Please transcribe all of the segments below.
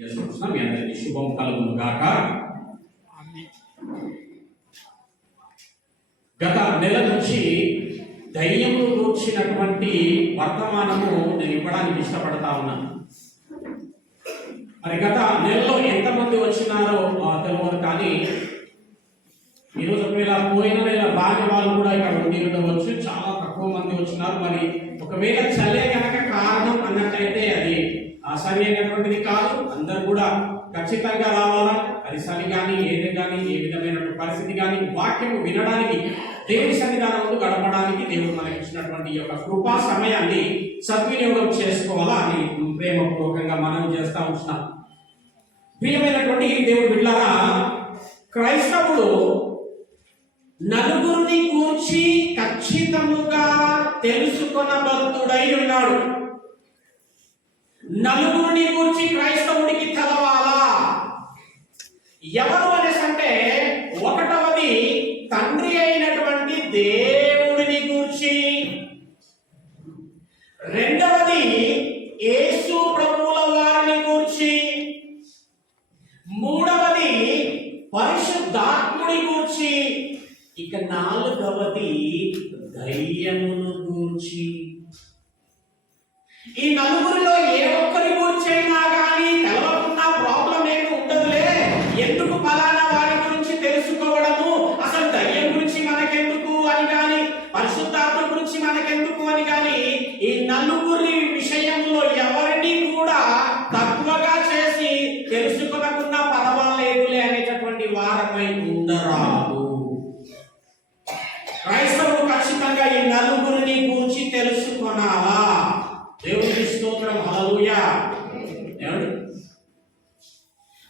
మీ అందరికీ శుభం కలుగును గాక. గత నెల నుంచి ధైర్యము కూర్చినటువంటి వర్తమానము నేను ఇవ్వడానికి ఇష్టపడతా ఉన్నాను. మరి గత నెలలో ఎంతమంది వచ్చినారో తెలియదు, కానీ ఈరోజు ఒకవేళ పోయిన నెల బాగా వాళ్ళు కూడా ఇక్కడ ఉండి ఉండవచ్చు. చాలా తక్కువ మంది వచ్చినారు. మరి ఒకవేళ చలే కనుక కారణం అన్నట్టయితే అది సరి అయినటువంటిది కాదు. అందరూ కూడా ఖచ్చితంగా రావాలా. అది సరి కానీ ఏది కానీ ఏ విధమైనటువంటి పరిస్థితి కానీ వాక్యం వినడానికి దేవుని సన్నిధానంలో గడపడానికి దేవుడు మనకి ఇచ్చినటువంటి ఈ యొక్క కృపా సమయాన్ని సద్వినియోగం చేసుకోవాలా అని ప్రేమపూర్వకంగా మనం చేస్తా ఉంటున్నాం. ప్రియమైనటువంటి దేవుడు బిడ్డలారా, క్రైస్తవుడు నలుగురిని గూర్చి ఖచ్చితముగా తెలుసుకొనబద్ధుడై ఉన్నాడు. నలుగురిని గూర్చి క్రైస్తవుడికి తెలవాలా. ఎవరు అనేసి అంటే, ఒకటవది తండ్రి అయినటువంటి దేవుడిని గూర్చి, రెండవది యేసు ప్రభువుల వారిని గూర్చి, మూడవది పరిశుద్ధాత్ముడి గూర్చి, ఇక నాలుగవది ధైర్యమును గూర్చి. ఈ నలుగురిలో ఏ ఒక్కరి గురించైనా కానీ తెలవకుండా ప్రాబ్లం ఏమి ఉండదులే. ఎందుకు ఫలానా వారి గురించి తెలుసుకోవడము, అసలు ధైర్యం గురించి మనకెందుకు అని కానీ, పరిశుద్ధాత్మ గురించి మనకెందుకు అని కానీ, ఈ నలుగురి విషయంలో ఎవరిని కూడా తక్కువగా చేసి తెలుసుకోకుండా పర్వాలేదులే అనేటటువంటి వారమై ఉండరాదు. క్రైస్తవుడు ఖచ్చితంగా ఈ నలుగురిని గురించి తెలుసుకొనాలా. దేవునికి స్తోత్రం, హల్లెలూయా.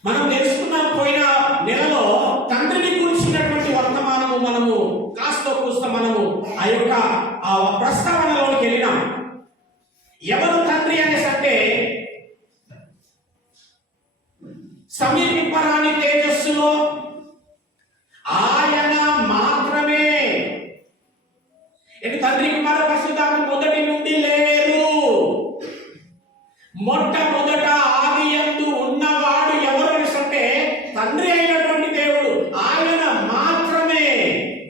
మనం తెలుసుకున్నాం. పోయిన నెలలో తండ్రిని గురించినటువంటి వర్తమానము మనము కాస్త మనము ఆ యొక్క ప్రస్తావనలోకి వెళ్ళినాం. ఎవరు తండ్రి అనేసి అంటే, సమీపింపరాని తేజస్సులో ఆయన మాత్రమే. తండ్రి కుమార పరిశుద్ధాత్మ మొదటి నుండి లేదు. మొట్టమొదట ఆది యందు ఉన్నవాడు ఎవరు అంటే తండ్రి అయినటువంటి దేవుడు. ఆయన మాత్రమే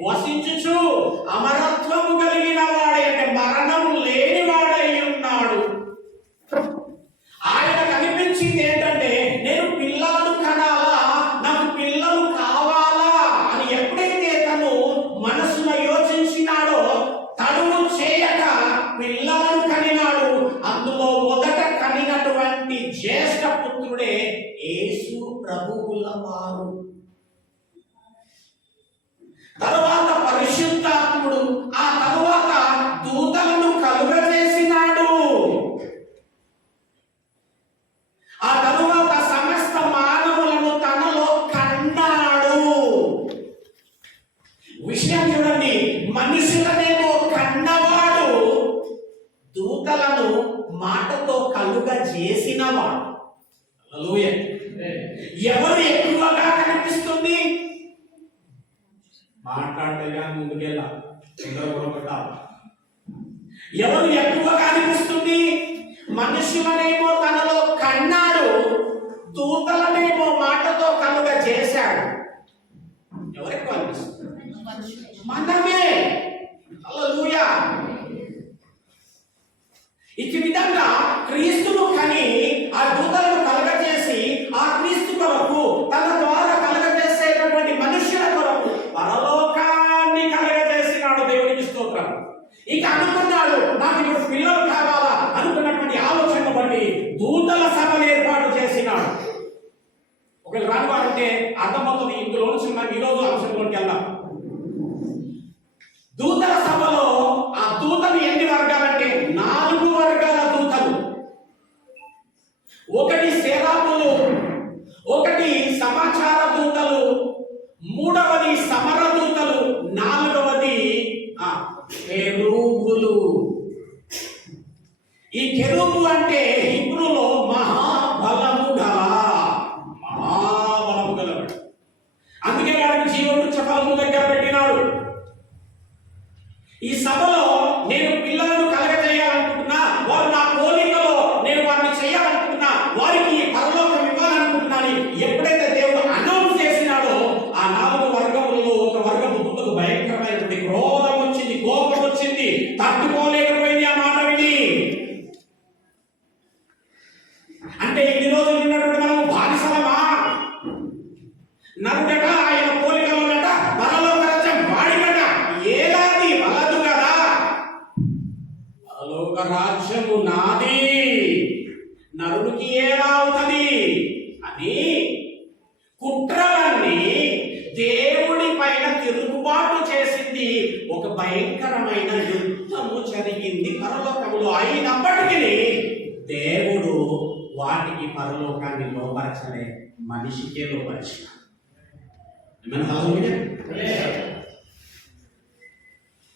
వసించుచు అమరత్వము కలిగిన వాడే, అంటే మరణము లేని వాడై ఉన్నాడు. ఆయన కనిపించింది ఏంటంటే, నేను పిల్లలను కనాలా, నాకు పిల్లలు కావాలా అని ఎప్పుడైతే తను మనసులో యోచించినాడో, తను చేయక పిల్లలను కనినాడు. అందులో మొదట కనినటువంటి జ్యేష్ఠ పుత్రుడే యేసు ప్రభువుల వారు. తరువాత పరిశుద్ధాత్ముడు, ఆ తరువాత దూతలను కలుగజేసినాడు. ఆ తరువాత సమస్త మానవులను తనలో కన్నాడు. విషయం చూడండి, మనుషులనేమో కన్నవాడు, దూతలను మాటతో కలుగజేసినవాడు. హల్లెలూయా. ఎవరు ఎక్కువగా కనిపిస్తుంది? మాట్లాడగా ముందుకెళ్ళా. ఎవరు ఎక్కువగా అనిపిస్తుంది? మనుషులనేమో తనలో కన్నాడు, దూతలనేమో మాటతో కలుగజేశాడు. ఎవరు ఎక్కువ అనిపిస్తుంది? మనమే. హల్లెలూయా. ఈ విధంగా క్రీస్తును కని ఆ దూతలను కలగజేసి, ఆ క్రీస్తు కొరకు తన ద్వారా కలగజేసేటటువంటి మనుష్యుల కొరకు పరలోకాన్ని కలగజేసినాడు. దేవునికి స్తోత్రం. ఇక అనుకున్నాడు, నాకు ఇప్పుడు పిల్లలు కావాలా అనుకున్నటువంటి ఆలోచన బట్టి దూతల సభను ఏర్పాటు చేసినాడు. ఒకవేళ రానివాడంటే అర్థమవుతుంది. ఇందులో నుంచి మనం ఈరోజు అంశంలోకి వెళ్దాం. దూతల సభలో ఆ దూతలు ఎన్ని వర్గాలంటే 4 వర్గాల దూతలు. ఒకటి సేరాపులు, ఒకటి సమాచార దూతలు, మూడవది సమర దూతలు, నాలుగవది కెరూబులు. ఈ కెరూబు అంటే హిబ్రూలో మహాబలము గలవాడు. అందుకే వాడికి జీవవృక్ష ఫలము దగ్గర పెట్టినాడు. ఈ సభలో నేను పిల్లలను భయంకరమైన యుద్ధము జరిగింది పరలోకములో. అయినప్పటికీ దేవుడు వాటికి పరలోకాన్ని లోపరచలే, మనిషికే లోపరిచిన.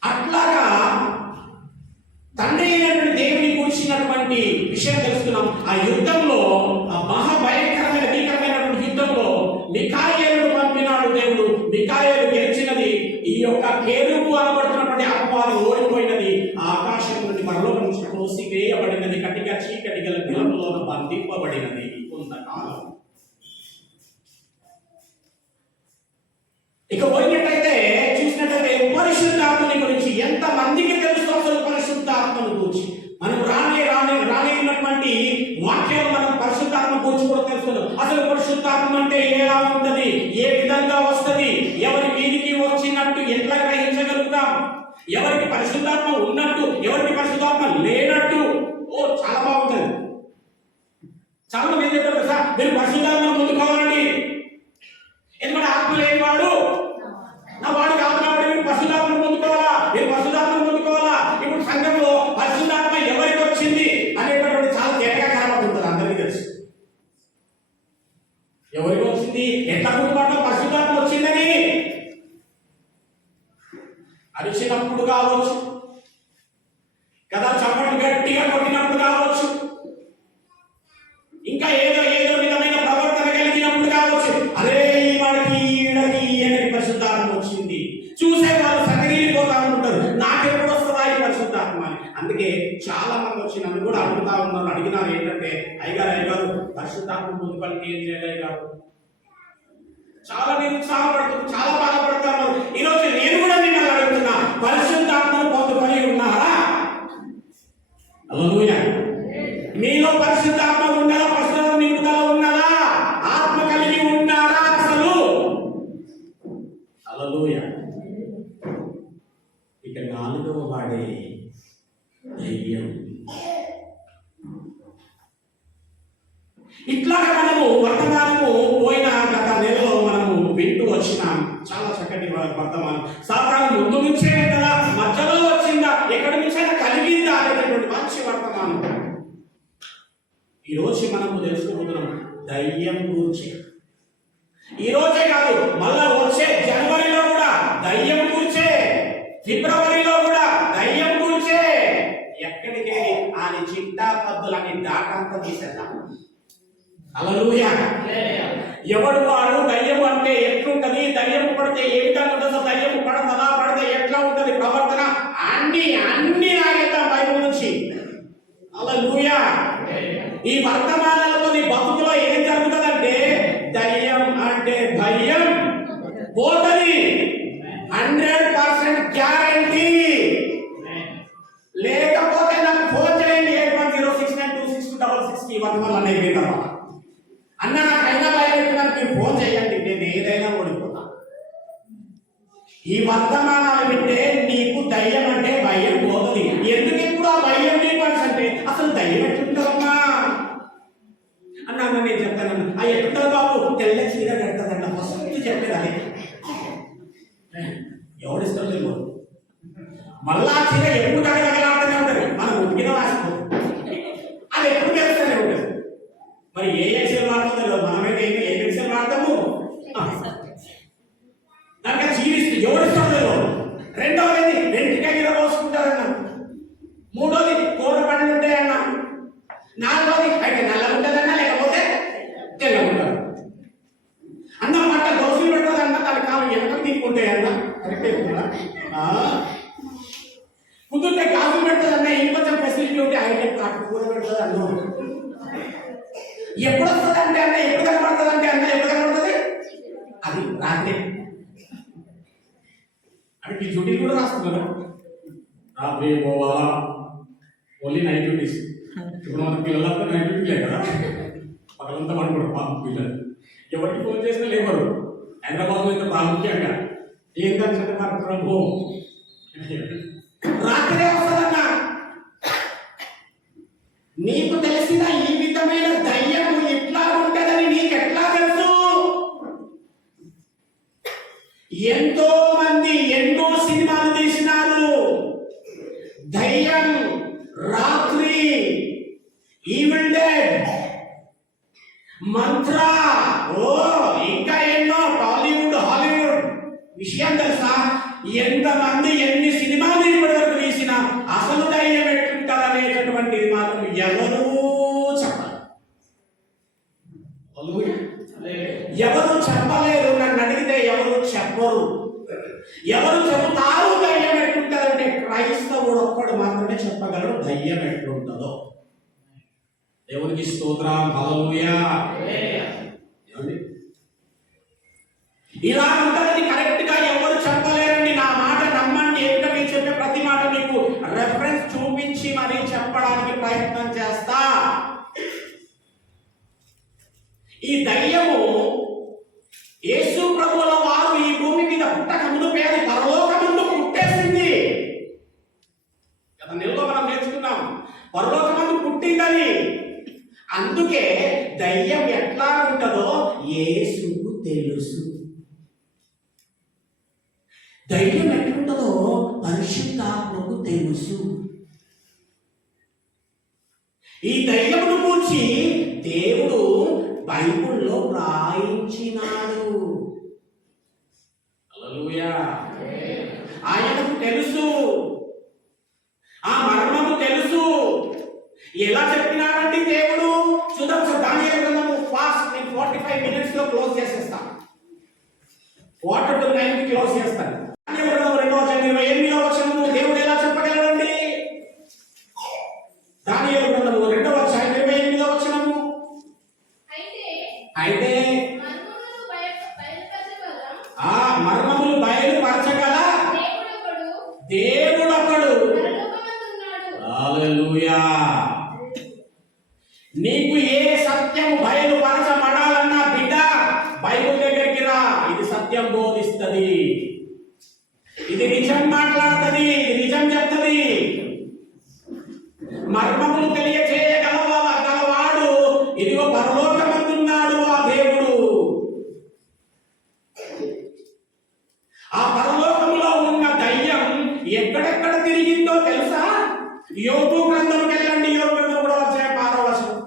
అట్లాగా తండ్రి అయినటువంటి దేవుని కూర్చున్నటువంటి విషయం తెలుసుకున్నాం. ఆ యుద్ధంలో, ఆ మహాభయంకరమైన భీకరమైనటువంటి యుద్ధంలో మిఖాయేలును పంపినాడు దేవుడు. మిఖాయేలు గెలిచినది. ఈ యొక్క కేరుబు అనబడుతున్నటువంటి అపవాది ఓడిపోయినది. ఆకాశం నుండి పరలోకం నుంచి కోసివేయబడినది. కటిగా చీకటి గల బిలములో బంధింపబడినది కొంతకాలం. ఇక పోయినట్టయితే చూసినట్లయితే పరిశుద్ధాత్మని గురించి ఎంత మందికి తెలుసు అసలు పరిశుద్ధాత్మను గురించి? మనం రానేటువంటి వాక్యాలు మనం పరిశుద్ధాత్మ గురించి కూడా తెలుసుకున్నాం. అసలు పరిశుద్ధాత్మ అంటే ఎలా ఉంటది, ఏ విధంగా వస్తుంది, ఎవరి మీదికి వచ్చినట్టు ఎట్లా గ్రహించగలుగుతాం, ఎవరికి పరిశుద్ధాత్మ ఉన్నట్టు, ఎవరికి పరిశుద్ధాత్మ లేనట్టు. చాలా బాగుంటుంది. చాలా మంది ఏం చెప్తారు కదా, మీరు పరిశుద్ధాత్మను పొందుకోవాలండి, ఎందుకంటే ఆత్మ లేని వాడు నా వాడు కాదు కాబట్టి మీరు పరిశుద్ధాత్మను పొందుకోవాలా, మీరు పరిశుద్ధాత్మను పొందుకోవాలా. ఇప్పుడు సంఘంలో పరిశుద్ధాత్మ ఎవరికి వచ్చింది అనేటటువంటి చాలా తేటగా కనబడుతుంది. అందరికీ తెలుసు ఎవరికి వచ్చింది, ఎట్లా గుర్తుపడటం పరిశుద్ధాత్మ వచ్చిందని. అరిచినప్పుడు కావచ్చు కదా, చప్పట్లు గట్టిగా కొట్టినప్పుడు కావచ్చు, ఇంకా ఏదో విధమైన ప్రవర్తన కలిగినప్పుడు కావచ్చు. అరే వాడికి ఈడకి ఈయనకి పరిశుద్ధాత్మ వచ్చింది. చూసే వాళ్ళు సగగిలిపోతా ఉంటారు, నాకెప్పుడు వస్తుందా ఈ పరిశుద్ధాత్మ అని. అందుకే చాలా మంది వచ్చి నన్ను కూడా అడుగుతా ఉన్నారు. అడిగినారు ఏంటంటే, అయ్యగారు పరిశుద్ధాత్మ పొందుపలికి ఏం చేయలేదు గారు. చాలా నిరుత్సాహపడుతున్నారు, చాలా బాధపడతారు. ఈరోజు నేను కూడా మిమ్మల్ని అడుగుతున్నా, పరిశుద్ధాత్మను పొందుకొని ఉన్నారా? హల్లెలూయా. మీలో పరిశుద్ధాత్మ ఉన్నారా? పరిశుద్ధాత్మ నింపుదల ఉన్నారా? ఆత్మ కలిగి ఉన్నారా అసలు? హల్లెలూయా. ఇక నాలుగవ వాడే ధైర్యం. ఇట్లాగా మనము వర్తమానము పోయిన గత నెలలో మనము వింటూ వచ్చినాం. చాలా చక్కటి వర్తమానం. సాతాను ముందు నుంచే కదా, మధ్యలో వచ్చిందా, ఎక్కడి నుంచైనా కలిగిందా అనేటటువంటి మంచి వర్తమానం. ఈ రోజు మనము తెలుసుకోబోతున్నాం దయ్యం గురించి. ఈ రోజే కాదు, మళ్ళా వచ్చే జనవరిలో కూడా దయ్యం గురించే, ఫిబ్రవరిలో కూడా దయ్యం గురించే. ఎక్కడికి ఆయన చిట్టా పద్దులని డాటంతా తీసేద్దాం. హల్లెలూయా. ఎవడు వాడు దయ్యం అంటే ఎట్లుంటది, దయ్యం పడితే ఏ విధంగా ఉంటుంది, దయ్యం పడతదా, పడితే ఎట్లా ఉంటది ప్రవర్తన, అన్ని రాయేద్దాం బైబిల్ నుంచి. హల్లెలూయా. ఈ వర్తమానాలతో నీ బతుకులో ఏం జరుగుతుందంటే, దయ్యం అంటే భయం పోతది. 100% గ్యారంటీ. లేకపోతే నాకు ఫోన్ చేయండి 8106926266 ఈ వర్తమానం అనేది తర్వాత. అన్న నాకైనా భయపెట్టినారు, మీరు ఫోన్ చేయండి, నేను ఏదైనా ఓడిపోతా. ఈ వర్తమానాలు వింటే నీకు దయ్యం అంటే భయం పోతుంది. ఎందుకు ఇప్పుడు ఆ భయం నీకు అంటే, అసలు దయ్యం ఎట్లుంటుందమ్మా అన్నా. నేను చెప్తానన్నా, ఆ ఎట్లుంటుంది బాబు, తెల్ల చీర కడతాదన్న ఫస్ట్ చెప్పేది అదే. ఎవడిష్టం లేదు. మళ్ళా చీర ఎప్పుడు తగలగలాడుతూనే ఉంటుంది, మనం ఉతికిన వాసిపోతుంది. అది ఎప్పుడు తెలుస్తూనే ఉంటుంది. మరి ఏ ఎక్సెల్ వాడుతుందో మనమైతే ఏ ఎక్సెల్ వాడతాము. దానికి జీవిస్తూ ఎవడిష్టం లేదు. రెండవది రెండుకాయ పోసుకుంటారన్నా. మూడోది కూర పండుగ ఉంటాయన్నా. నాలుగోది అయితే నల్ల ఉంటుందన్నా, లేకపోతే తెల్ల ఉంటారు అన్న. పంట దోశలు పెడుతుందన్నా, దాని కాలం వెనక తీసుకుంటాయన్నా. కరెక్టే కూడా. కుదిరితే గాజులు పెడుతుందన్నా, ఇంకొంచెం ఫెసిలిటీ ఉంటే హైటెక్ అక్కడ కూర పెడుతుంది అన్న. ఎప్పుడు వస్తుంది అంటే అన్న, ఎప్పుడు కనబడుతుంది అంటే అన్న, ఎప్పుడు కనబడుతుంది అది రాత్రి. అంటే ఈ డ్యూటీలు కూడా రాస్తున్నారు. రాత్రి పోవాలా, ఓన్లీ నైట్ డ్యూటీస్. ఇప్పుడు మన పిల్లలంతా నైట్ డ్యూటీలే కదా, పగలంతా పడుకోవడం. పాపం పిల్లలు ఎవరికి ఫోన్ చేసినా లేవరు. హైదరాబాద్లో అయితే ప్రాముఖ్యంగా ఏంటంటే ప్రభు రాత్రే వస్తుందన్న. నీకు తెలిసిన ఈ విధమైన దయ్యము ఎట్లా ఉంటుందని నీకు ఎట్లా తెలుసు? ఎంతో మంది ఎన్నో సినిమాలు తీసినారు. దయ్యం, రాత్రి, ఈవిల్ డెడ్, మంత్ర, ఓ ఇంకా ఎన్నో టాలీవుడ్, హాలీవుడ్. విషయం తెలుసా, ఎంతమంది ఎన్ని సినిమాలు ఇప్పటి వరకు తీసినా అసలు దయ్యం ఎట్లుంటారు అనేటటువంటిది మాత్రం ఎవరూ చెప్పరు. ఎవరు చెప్పలేరు. నన్ను అడిగితే ఎవరు చెప్పరు. ఎవరు చెబుతారు దయ్యం ఎట్లుంటారంటే క్రైస్తవుడు ఒక్కడు మాత్రమే చెప్పగలడు దయ్యం ఎట్లుంటుందో. దేవునికి స్తోత్రం, హల్లెలూయా. ఏమండి, ఇలా ఉంటుందని కరెక్ట్ గా ఎవరు చెప్పలేరండి. నా మాట నమ్మండి. ఏంటో నేను చెప్పే ప్రతి మాట మీకు రెఫరెన్స్ చూపించి మరీ చెప్పడానికి ప్రయత్నం చేస్తా. ఈ దయ్యము యేసు ప్రభువుల వారు ఈ భూమి మీద పుట్టక మునుపే అది పరలోకమందు పుట్టేసింది కదా. నిల్వ మనం నేర్చుకున్నాం పరలోకమందు పుట్టిందని. అందుకే దయ్యం ఎట్లా ఉంటుందో యేసుకు తెలుసు. దయ్యం ఎట్లుంటుందో పరిశుద్ధాత్మకు తెలుసు. ఈ దయ్యమును గూర్చి దేవుడు బైబిల్లో రాయించినాడు. హల్లెలూయా. ఆయనకు తెలుసు, ఆ మర్మము తెలుసు. ఎలా చెప్పినాడండి దేవుడు? చూద్దాం. దానియేలు గ్రంథము ఫాస్ట్. నేను 45 minutes లో క్లోజ్ చేసేస్తా. 8:45 క్లోజ్ చేస్తాను. దానియేలు గ్రంథం 2:28 వచనము దేవుడు ఎలా చెప్పగలడండి? దానియేలు గ్రంథము 2:28 వచనము. అయితే ఆ మర్మములు బయలుపరచగల దేవుడొకడు. హల్లెలూయా. నీకు ఏ సత్యము బయలుపరచబడాలన్నా బిడ్డ బైబిల్ దగ్గరికి రా. ఇది సత్యం బోధిస్తుంది, ఇది నిజం మాట్లాడుతుంది, ఇది నిజం చెప్తుంది. మర్మములు తెలియచేయగలవాడు ఇదిగో పరలోకమందున్నాడు ఆ దేవుడు. ఆ పరలోకములో ఉన్న దయ్యం ఎక్కడెక్కడ తిరిగిందో తెలుసా? యోబు గ్రంథంకి వెళ్ళండి. యోబు గ్రంథం 3వ అధ్యాయం 6వ వచనం.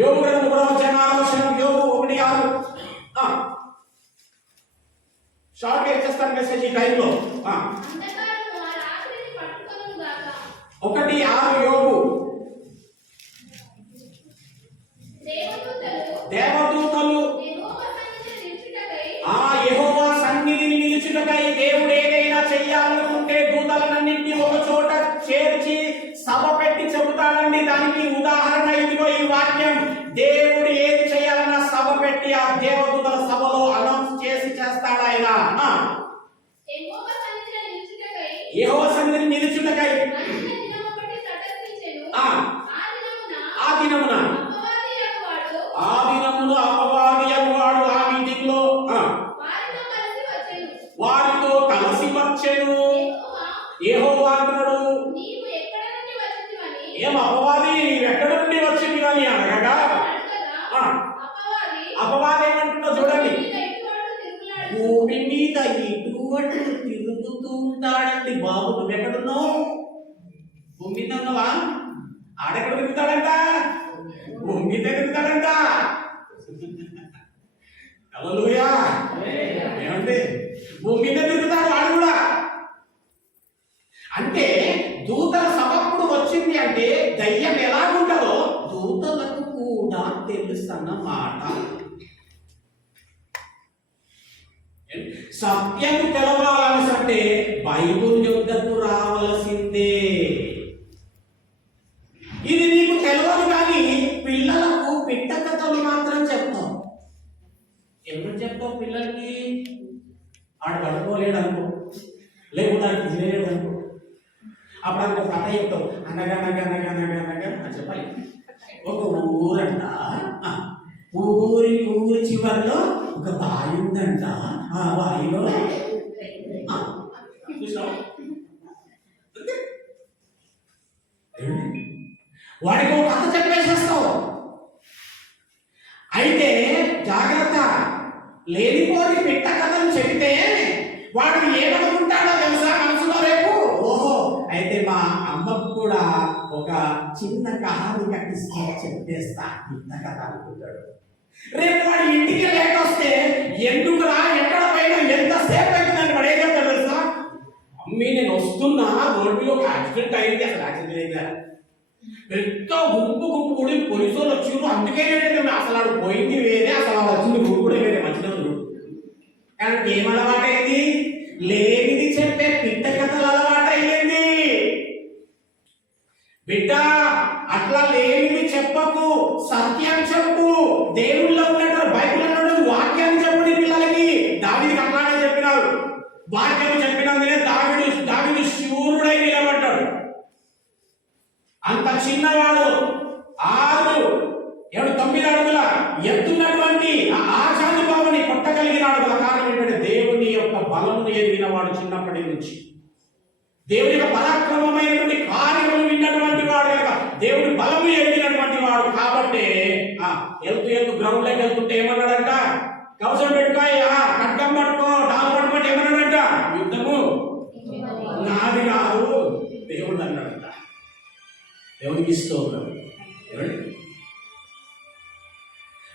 యోబు గ్రంథం 3వ అధ్యాయం 6వ వచనం. యోబు 1:6. షార్ట్ గా ఇచ్చేస్తాను మెసేజ్ ఈ టైంలో. 1:6 యోబు. దేవదూతలు ఆ యెహోవా సన్నిధిని నిలుచుటకై దేవుడు ఏదైనా చెయ్యాలనుకుంటే దూతలన్నింటినీ ఒక చోట చేర్చి సభ పెట్టి చెబుతాడండి. దానికి ఉదాహరణ ఇదిగో ఈ వాక్యం. దేవుడు ఏది చేయాలన్నా సభ పెట్టి ఆ దేవదూతల సభలో అనౌన్స్ చేసి చేస్తాడు ఆయన. యెహోవా సన్నిధిని నిలుచుటకై ఆ దినమున అపవాది అగువాడు ఆ మీటింగ్ లో వారితో కలిసి వచ్చెను. యెహోవా అంటున్నాడు, ఏం అపవాది నీవెక్కడ నుండి వచ్చింది అని అడగగా అపవాది ఏమంటున్నా చూడండి, భూమి మీద ఇటు అటు తిరుగుతూ ఉంటాడండి. బాబు నువ్వెక్కడున్నావు? భూమి మీద ఉన్నావా? ఆడెక్కడ తిరుగుతాడంట? భూమి మీద తిరుగుతాడంట. హల్లెలూయా. ఏమండి, భూమి మీద తిరుగుతాడు వాడు కూడా. అంటే దూతల సభప్పుడు వచ్చింది అంటే దయ్యం ఎలాగుంటుందో దూతలకు కూడా తెలుసు అన్నమాట. సత్యం తెలవాలనుకుంటే బైబిల్ యుద్ధకు రావలసిందే. ఇది నీకు తెలియదు కానీ పిల్లలకు పిట్ట కథలు మాత్రం చెప్తావు. ఎవరు చెప్తావు పిల్లలకి? ఆడు పడుకోలేడు అనుకో, లేకుండా తినలేడు అనుకో, అప్పుడు అనుకో కథ చెప్తావు. అనగా అనగా అనగా అనగా అనగా అని చెప్పాలి. ఒక ఊరంట, ఊరి చివరిలో ఒక బావి ఉందంట. ఆ బావిలో వాడికి ఒక కథ చెప్పేసేస్తావు. అయితే జాగ్రత్త, లేనిపోని పిట్ట కథను చెబితే వాడు ఏమనుకుంటాడో తెలుసా మనసులో రేపు, ఓహో అయితే మా అమ్మకు కూడా ఒక చిన్న కహాని కట్టిస్తే చెప్పేస్తా పిట్ట కథ అనుకుంటాడు. రేపు వాడు ఇంటికి లేట్ వస్తే ఎందుకురా ఎక్కడ పోయినా ఎంతసేపు అవుతుందని వాడు ఏం చెప్తాడు తెలుసా, మమ్మీ నేను వస్తున్నా రోడ్డులో ఒక యాక్సిడెంట్ అయింది. అసలు యాక్సిడెంట్ అయిందా, పెద్ద గుంపు కూడి పోలీసులు వచ్చిండ్రు, అందుకే మేము అసలు ఆడు పోయింది వేరే, అసలు వచ్చింది గుంపు కూడా వేరే మంచిగా ఉంది. కానీ ఏం అలవాటైంది, లేనిది చెప్పే పిట్ట కథలు అలవాటయ్యింది. బిడ్డ అట్లా లేనిది చెప్పకు, సత్యం చెప్పు. దేవుళ్ళలో ఉన్నట్టు బైబిల్లో ఉన్నట్టు వాక్యాన్ని చెప్పండి పిల్లలకి. దావీదుకి అట్లానే చెప్పినారు. వాక్యం చెప్పినందునే దావీదు శూరుడై నిలబడ్డాడు. అంత చిన్నవాడు 9 అడుగుల ఎత్తున్నటువంటి ఆ ఆశానుభావుని కొట్టగలిగినాడు. గల కారణం ఏంటంటే దేవుని యొక్క బలమును ఎరిగిన వాడు చిన్నప్పటి నుంచి. దేవుని యొక్క పరాక్రమమైనటువంటి కార్యములు విన్నటువంటి వాడు కనుక దేవుని బలము ఎరిగినటువంటి వాడు కాబట్టి వెళ్తూ గ్రౌండ్లోకి వెళ్తుంటే ఏమన్నాడంట, కవచం పెట్టుకోయా, ఖడ్గం పట్టుకో, డాలు పట్టుకుంటే ఏమన్నాడంట, యుద్ధము నాది కాదు దేవుడు అన్నాడంట. దేవునికి స్తోత్రం.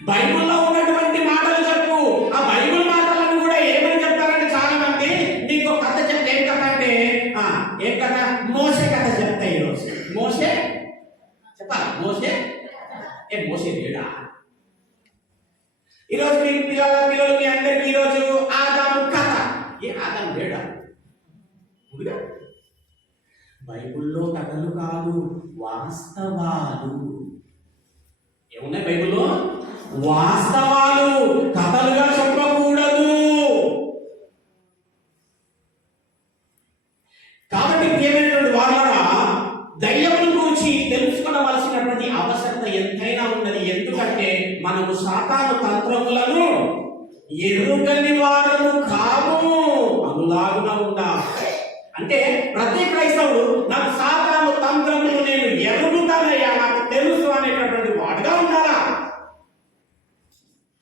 బైబిల్లో ఉన్నటువంటి మాటలు చెప్పు. ఆ బైబిల్ మాటలను కూడా ఏమని చెప్తారంటే చాలా మంది, నీకు కథ చెప్తే ఏం కథ అంటే ఏం కథ, మోసే కథ చెప్తా ఈరోజు. మోసే చెప్పాలా, మోసే మోసే లేడా? ఈరోజు మీ పిల్లలు మీ అందరికి ఈరోజు ఆదాము కథ, ఆదాము లేడా? బైబిల్లో కథలు కాదు, వాస్తవాలు. ఏమున్నాయి బైబిల్లో? వాస్తవాలు, కథలుగా చెప్పకూడదు. కాబట్టి ఏమైనటువంటి వాళ్ళ దయ్యమును గురించి తెలుసుకోవలసినటువంటి అవసరత ఎంతైనా ఉన్నది. ఎందుకంటే మనము సాతాను తంత్రములను ఎరుగని వారము కాము, అనులాగున ఉండాలి. అంటే ప్రతి క్రైస్తవుడు నాకు సాతాను తంత్రములు నేను ఎరుగుతానయ్యా, నాకు తెలుసు అనేటటువంటి వాడుగా ఉండాలా.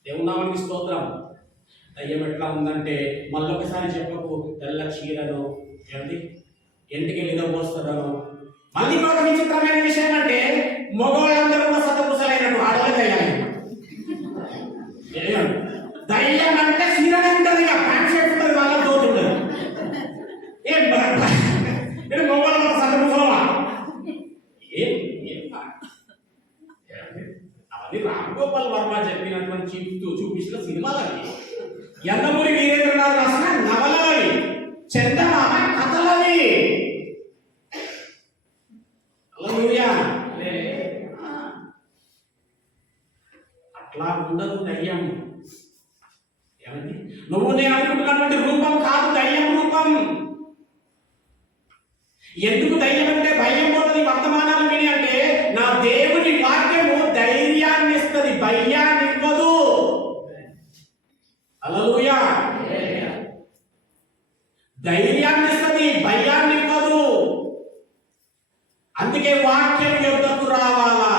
దేవునామానికి స్తోత్రం. దయ్యం ఎట్లా ఉందంటే మళ్ళొకసారి చెప్పకు, తెల్ల చీరను ఏమండి ఇంటికి నిద్రపోస్తాను. మళ్ళీ ఒక విచిత్రమైన విషయం అంటే మగవాళ్ళందరూ కూడా సతపుసలైనట్టు ఆడలే దయ్యాలి. దయ్యం అంటే చీరనే ఉంటుంది, ఇక ప్యాంట్ షర్ట్ ఉంటుంది, వాళ్ళ తోతుంటుంది. ఏం మగవాళ్ళ సతపుసలమా అవన్నీ రామ్ గోపాల్ వర్మ చెప్పినటువంటి చూపించిన సినిమాలవి, యందమూరి వీరేంద్రనాథ్ రాసిన నవలవి, చందమామ కథలవి. అట్లా ఉండదు దయ్యం. ఏమండి, నువ్వు నేను అనుకుంటున్నటువంటి రూపం కాదు దయ్యం రూపం. ఎందుకు దయ్యం అంటే భయం పోతుంది వర్తమానాలు విని అంటే, నా దేవుని వాక్యము ధైర్యాన్ని ఇస్తుంది, భయాన్ని ఇవ్వదు. హల్లెలూయా. ధైర్యాన్ని ఇస్తుంది, భయాన్ని ఇవ్వదు. అందుకే వాక్యం యొద్దకు రావాలా.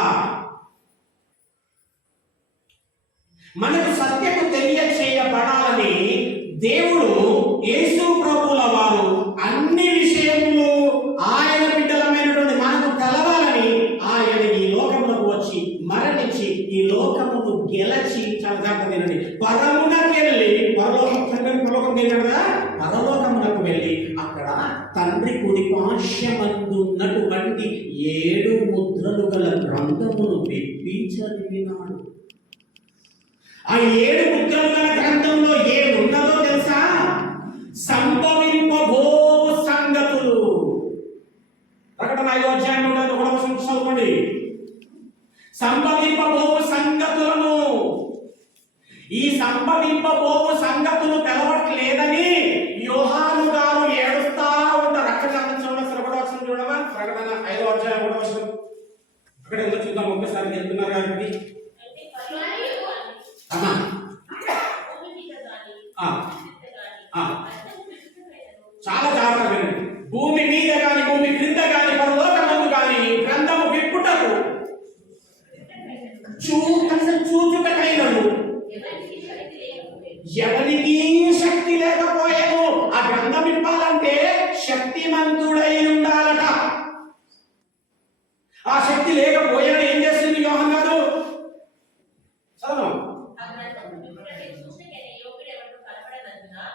మనకు సత్యము తెలియచేయబడాలని దేవుడు యేసు ప్రభుల వారు అన్ని విషయములు ఆయన బిడ్డలమైనటువంటి మనకు తెలవాలని ఆయన ఈ లోకములకు వచ్చి మరణించి ఈ లోకమును గెలచి, చాలా జాగ్రత్తగా పరమునకు వెళ్ళి, పరలోకమునకు వెళ్ళి అక్కడ తండ్రి కుడి పార్శ్వమందు ఉన్నటువంటి 7 ముద్రలు గల గ్రంథమును విప్పి చదివినాడు. ఆ 7 ముద్రలు గల గ్రంథంలో ఏమున్నదో తెలుసా? సంభవింపబోవు సంగతులు. ప్రకటన 5వ అధ్యాయం 101వ వచనం చదవండి. సంభవింపబోవు సంగతులను. ఈ సంభవింపబోవు సంగతులు తెలవట్లేదని యోహాను గారు ఏడుస్తా ఉంటారు. అక్కడ చూడవా, ప్రకటన 5వ అధ్యాయం 1వ వచనం. అక్కడ ఎందుకు చూద్దాం ఒక్కసారి, చెప్తున్నారు కాబట్టి చాలా జాగ్రత్తగా వినండి. భూమి మీద కానీ భూమి క్రింద కానీ పరలోకమందు కానీ గ్రంథము విప్పుటకు చూచుటకైనను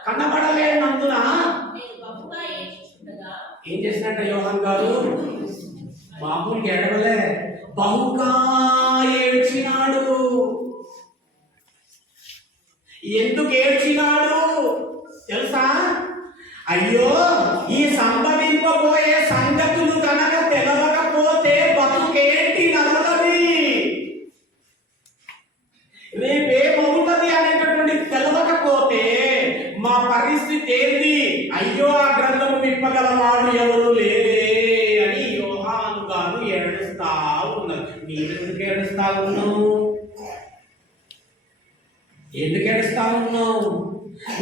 కనబడలేనందున నేను బహుగా ఏడ్చుచుండగా ఏం చేసినట్ట యోహాన్ గారు? మామూలుగా ఏడవలే, బహుగా ఏడ్చినాడు. ఎందుకు ఏడ్చినాడు తెలుసా? అయ్యో, ఈ సంభవింపబోయే సంగతులు కనుక తెలవకపోతే బతుకేంటి నడవది, రేపేమవుతుంది అనేటటువంటి తెలవకపోతే మా పరిస్థితి ఏంటి? అయ్యో, ఆ గ్రంథము విప్పగలవాడు ఎవరు లేరే అని యోహాను గారు ఏడుస్తా ఉన్నారు. నీవెందుకు ఏడుస్తా ఉన్నావు? ఎందుకు ఏడుస్తా ఉన్నావు?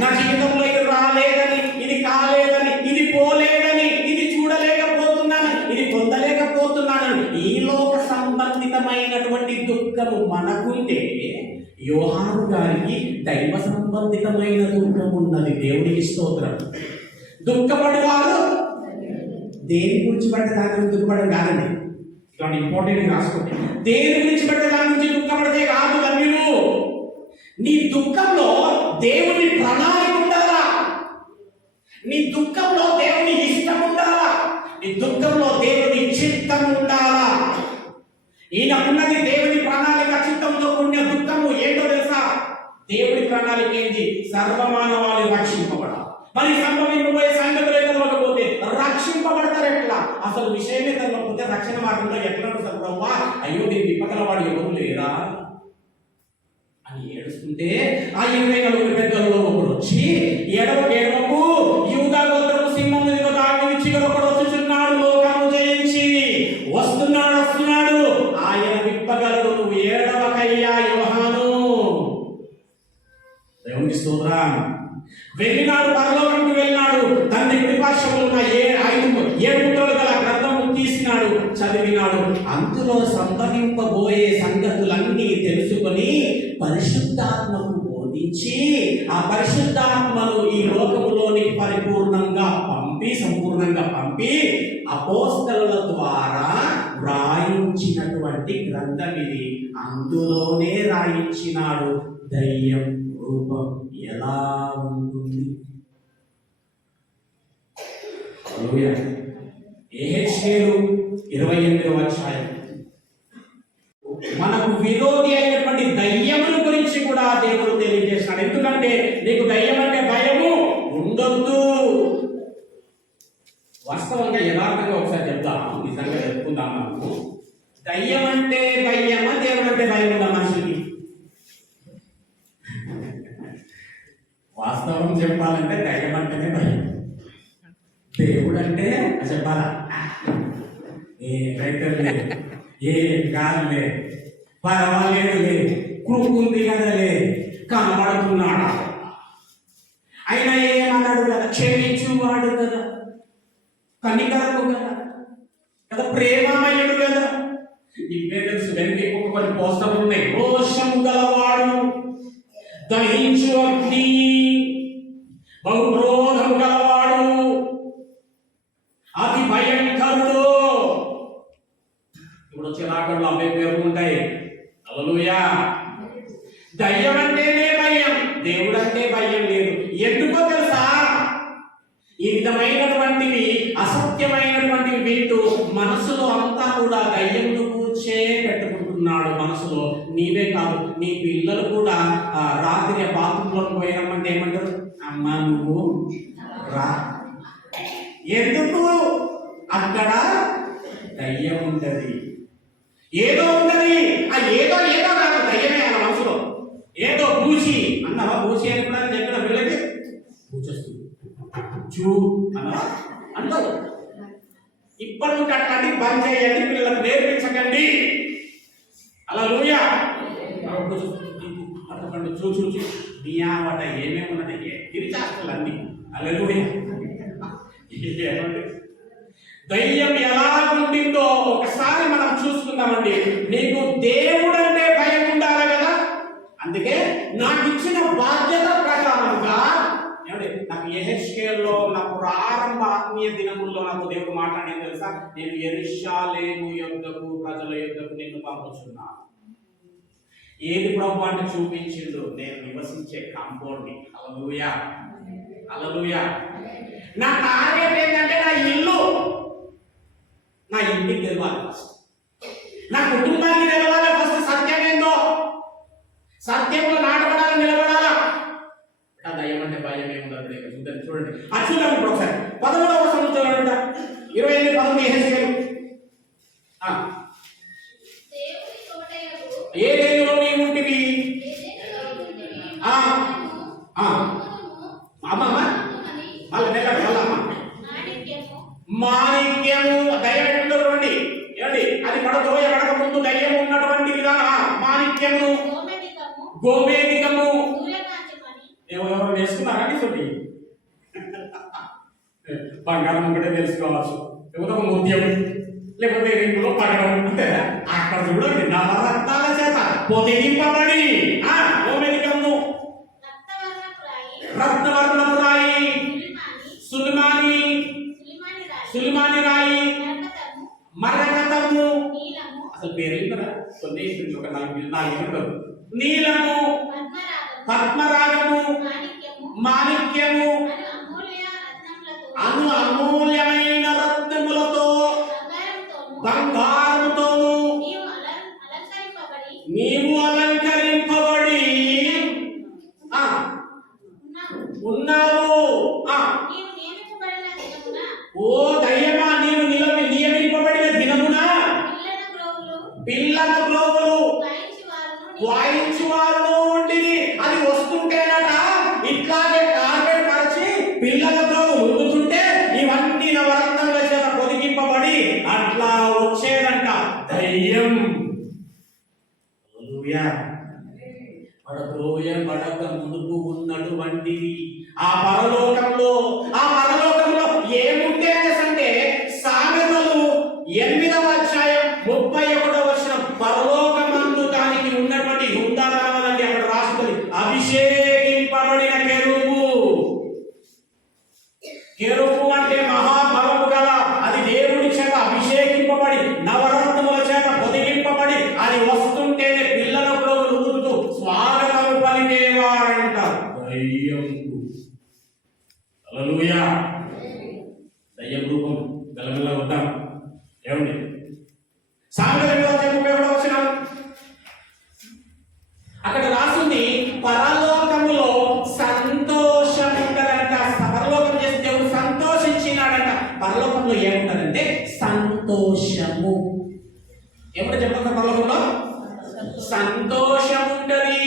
నా జీవితంలో ఇది రాలేదని, ఇది కాలేదని, ఇది పోలేదని, ఇది చూడలేకపోతున్నానని, ఇది పొందలేకపోతున్నానని ఈ లోక సంబంధితమైనటువంటి దుఃఖము మనకుంటే, యోహాను గారికి దైవ సంబంధితమైన దుఃఖం ఉన్నది. దేవునికి స్తోత్రం. దుఃఖపడేవారు దేని గురించి పడితే దాని గురించి దుఃఖపడడం కాదండి. ఇటువంటి ఇంపార్టెంట్ రాసుకోండి. దేని గురించి పడితే దాని గురించి దుఃఖపడితే కాదు ధన్యులు. నీ దుఃఖంలో దేవుని ప్రణాళిక ఉండాలా, నీ దుఃఖంలో దేవుని ఇష్టం ఉండాలా, నీ దుఃఖంలో దేవుని చిత్తం ఉండాలా. ఈయన ఉన్నది దేవుని ప్రణాళిక, చిత్తంతో కూడిన దుఃఖము. ఏంటో తెలుసా? దేవుని ప్రణాళిక ఏంటి? సర్వమానవాళి రక్షింపబడాలి. మరి సంభవింపబోయే సంగతులు తెలియకపోతే రక్షింపబడతారు ఎట్లా? అసలు విషయమే తెలియకపోతే రక్షణ మార్గంలో ఎట్లా ఉంటుంది? ప్రభువా, అయ్యో, దీన్ని విప్పగలవాడు ఎవరు లేరా అని ఏడుస్తుంటే ఆ 24 పెద్దలలో ఒకడు వచ్చి, ఏడవకు, యూదా గోత్రపు సింహం ఇదిగో దాని నుంచి ఒకడు వచ్చుచున్నాడు, లోకము జయించి వస్తున్నాడు, ఆయన విప్పగలడు, నువ్వు ఏడవకయ్యా యోహాను. దేవునికి స్తోత్రం. వెళ్ళినాడు, పరలోకంకి వెళ్ళినాడు. తండ్రి కుడిపార్శ్వమున ఉన్న 7 ముద్రలు గల గ్రంథము తీసినాడు, చదివినాడు. అందులో సంభవింపబోయే సంగతులన్నీ తెలుసుకొని పరిశుద్ధాత్మకు బోధించి, ఆ పరిశుద్ధాత్మను ఈ లోకములోని సంపూర్ణంగా పంపి అపోస్తలుల ద్వారా రాయించినటువంటి గ్రంథం ఇది. అందులోనే రాయించినాడు దయ్యం రూపం ఎలా ఉంటుంది. యెహెజ్కేలు 28వ అధ్యాయం మనకు విరోధి అయినటువంటి దయ్యముల గురించి కూడా దేవుడు తెలియజేస్తాడు. ఎందుకంటే నీకు దయ్యం అంటే భయము ఉండొద్దు. వాస్తవంగా యథార్థంగా ఒకసారి చెప్తాము, నిజంగా చెప్పుకుందాం. మనకు దయ్యం అంటే భయమా, దేవుడు అంటే భయం ఉందా మనిషికి? వాస్తవం చెప్పాలంటే దయ్యం అంటేనే భయం, దేవుడు అంటే చెప్పాలా ఏ రైతులే, ఏ గాలే, పర్వాలేదులే, కృకుంది కదలే, కనబడుతున్నాడా, అయినా ఏమన్నాడు కదా, క్షమించువాడు కదా, కనికరము కదా, ప్రేమమయుడు కదా. ఇవే తెలుసు. వెనక కొన్ని పోస్టర్లు ఉన్నాయి. రోషము గలవాడు, దహించు అగ్ని, బహుక్రోధము గలవాడు, అతి భయంకరుడు. ఇప్పుడు వచ్చే రాకడలో అమ్మే పేర్లు ఉంటాయి. హల్లెలూయా. దయ్యం అంటేనే భయం, దేవుడు అంటే భయం లేదు. ఎందుకో తెలుసా? ఈ విధమైనటువంటివి అసత్యమైనటువంటివి వింటూ మనసులో అంతా కూడా దయ్యంను కూర్చే పెట్టుకుంటున్నాడు. మనసులో నీవే కాదు, నీ పిల్లలు కూడా రాత్రి బాత్రూంలో పోయినామంటే ఏమంటారు? అమ్మ నువ్వు రా. ఎందుకు? అక్కడ దయ్యం ఉంటది, ఏదో ఉంటది. ఆ ఏదో కాదు, దయ్యమే అన్న మనసులో. ఏదో బూచి అన్నావా? బూచి అని కూడా చెప్పిన పిల్లలకి బూచొస్తుంది, చూ అన్నావా అంటావు. ఇప్పటి నుండి అట్లాంటి బంద్ చేయండి, పిల్లలకు నేర్పించకండి. హల్లెలూయా. అటువంటి చూచు బియ్యావట ఏమేమి ఉన్నది, ఇది చేస్తాలన్నీ. హల్లెలూయా. దయ్యం ఎలా ఉండిందో ఒకసారి మనం చూసుకుందామండి. నీకు దేవుడు అంటే భయం ఉండాలి కదా. అందుకే నాకు ఇచ్చిన బాధ్యత ప్రకారంగా నాకు యెహెజ్కేలులో నా ప్రారంభ ఆత్మీయ దినముల్లో నాకు దేవుడు మాట్లాడేది తెలుసా? నేను యెరూషలేము యొద్దకు, ప్రజల యొద్దకు నిన్ను పంపుచున్నాను. ఏది ప్రభు అంటే చూపించిండు? నేను నివసించే కాంపౌండ్ ని. హల్లెలూయా. హల్లెలూయా. నా టార్గెట్ ఏంటంటే నా ఇల్లు, నా ఇంటికి తెలవాలి ఫస్ట్, నా కుటుంబానికి తెలవాలి ఫస్ట్. సత్యం ఏందో, సత్యంలో నాటపడాలని నిలబడాలా. దయ్యం అంటే భయం ఏముంది చూడండి. అది చూద్దాం ఇప్పుడు ఒకసారి. 11వ వచనం చూడండి, 28:11 యెహెజ్కేలు. దేవుని తోటయగు ఏ దేవులో నీవు ఉంటివి? మాణిక్యము దయ్యం రండి ఏమండి, అది పడదోయ పడక ముందు దయ్యం ఉన్నటువంటి విధానం. మాణిక్యము, గోమేధికము. ఎవరు నేర్చుకున్నారండి? చూడండి, బంగారం ఒకటే తెలుసుకోవచ్చు, లేకపోతే ఒక ముత్యం, లేకపోతే రింగులో పడడం, అంతే. అక్కడ చూడండి, నవరత్నాల చేత పొదిగింపబడి గోమేధికము, రత్నవర్ణపు రాయి, సులిమాని రాయి, మరకతము. అసలు పేరు కదా కొన్ని ఒక 4 నీలము, పద్మరాగము, మాణిక్యము, అమూల్యమైన రత్నములతో, బంగారముతోను నీవు అలంకరింపబడి ఉన్నావు. ఓ దయ్యమా, నీవు నియమింపబడిన దినమున పిల్లల గ్లోబులు వాయించువారును ఉండిని. అది వస్తుంటేనట ఇట్లాగే కార్పెట్ పరిచి పిల్లల గ్లోబులు ఊగుతుంటే ఇవన్నీ నవరత్నాల చేత పొదిగింపబడి అట్లా వచ్చేదంట దయ్యం. పడక మునుపు ఉన్నటువంటిది ఆ పరలోకంలో ఏముంటే అంటే సామెతలు 8వ అధ్యాయం 31వ వచనం. పరలోకమందు దానికి ఉన్నటువంటి ఉండాలన్నది అక్కడ రాసుకొని అభిషేకింపబడిన కెరూబు. కెరూబు అంటే మహాబలము గల, అది దేవుడి చేత అభిషేకింపబడి నవరత్నముల చేత పొదిగింపబడి అది వస్తుంటేనే పిల్లల ప్రోగులు ఊరుతూ స్వాగతం పలికేవారంట దయ్యం. హల్లెలూయా. దయ్యం రూపం గలగల ఉంటాం ఏమండి. అక్కడ రాసింది పరలోకములో సంతోషం ఉంటదంట. పరలోకం చేసి దేవుడు సంతోషించినాడంట. పరలోకంలో ఏముంటదంటే సంతోషము. ఎప్పుడు చెప్పండి, పరలోకంలో సంతోషం ఉంటది.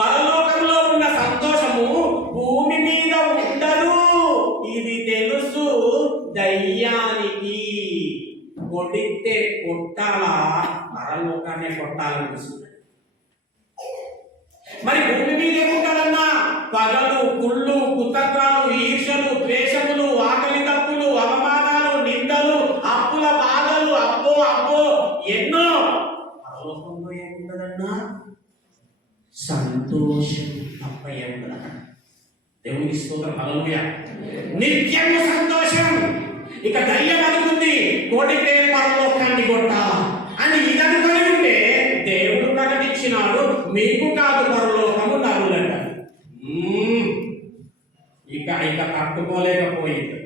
పరలోకంలో ఉన్న సంతోషము భూమి మీద ఉండదు. ఇది తెలుసు దయ్యానికి. కొడితే కొట్టాలా, పరలోకాన్ని కొట్టాలనిపిస్తుంది. మరి భూమి మీద ఏముంటారన్నా? పగలు, కుళ్ళు, కుతంత్రాలు, ఈర్షలు, ద్వేషములు, ఆకలి తప్పులు, అవమానాలు, నిందలు, అప్పుల బాధలు, అబ్బో ఎన్నో. పరలోకంలో ఏముంటదన్నా? సంతోషం తప్ప ఏముంటదన్నా? దేవునికి స్తోత్రం. హల్లెలూయా. నిత్యము సంతోషం. ఇక దయ్యం అనుకుంది కోటిపే పరలోకాన్ని కొట్టాలా అని. ఇది అనుకుని ఉంటే దేవుడు ప్రకటించినాడు, మీకు కాదు పరలోకము నరులంట. ఇక తట్టుకోలేకపోయింది.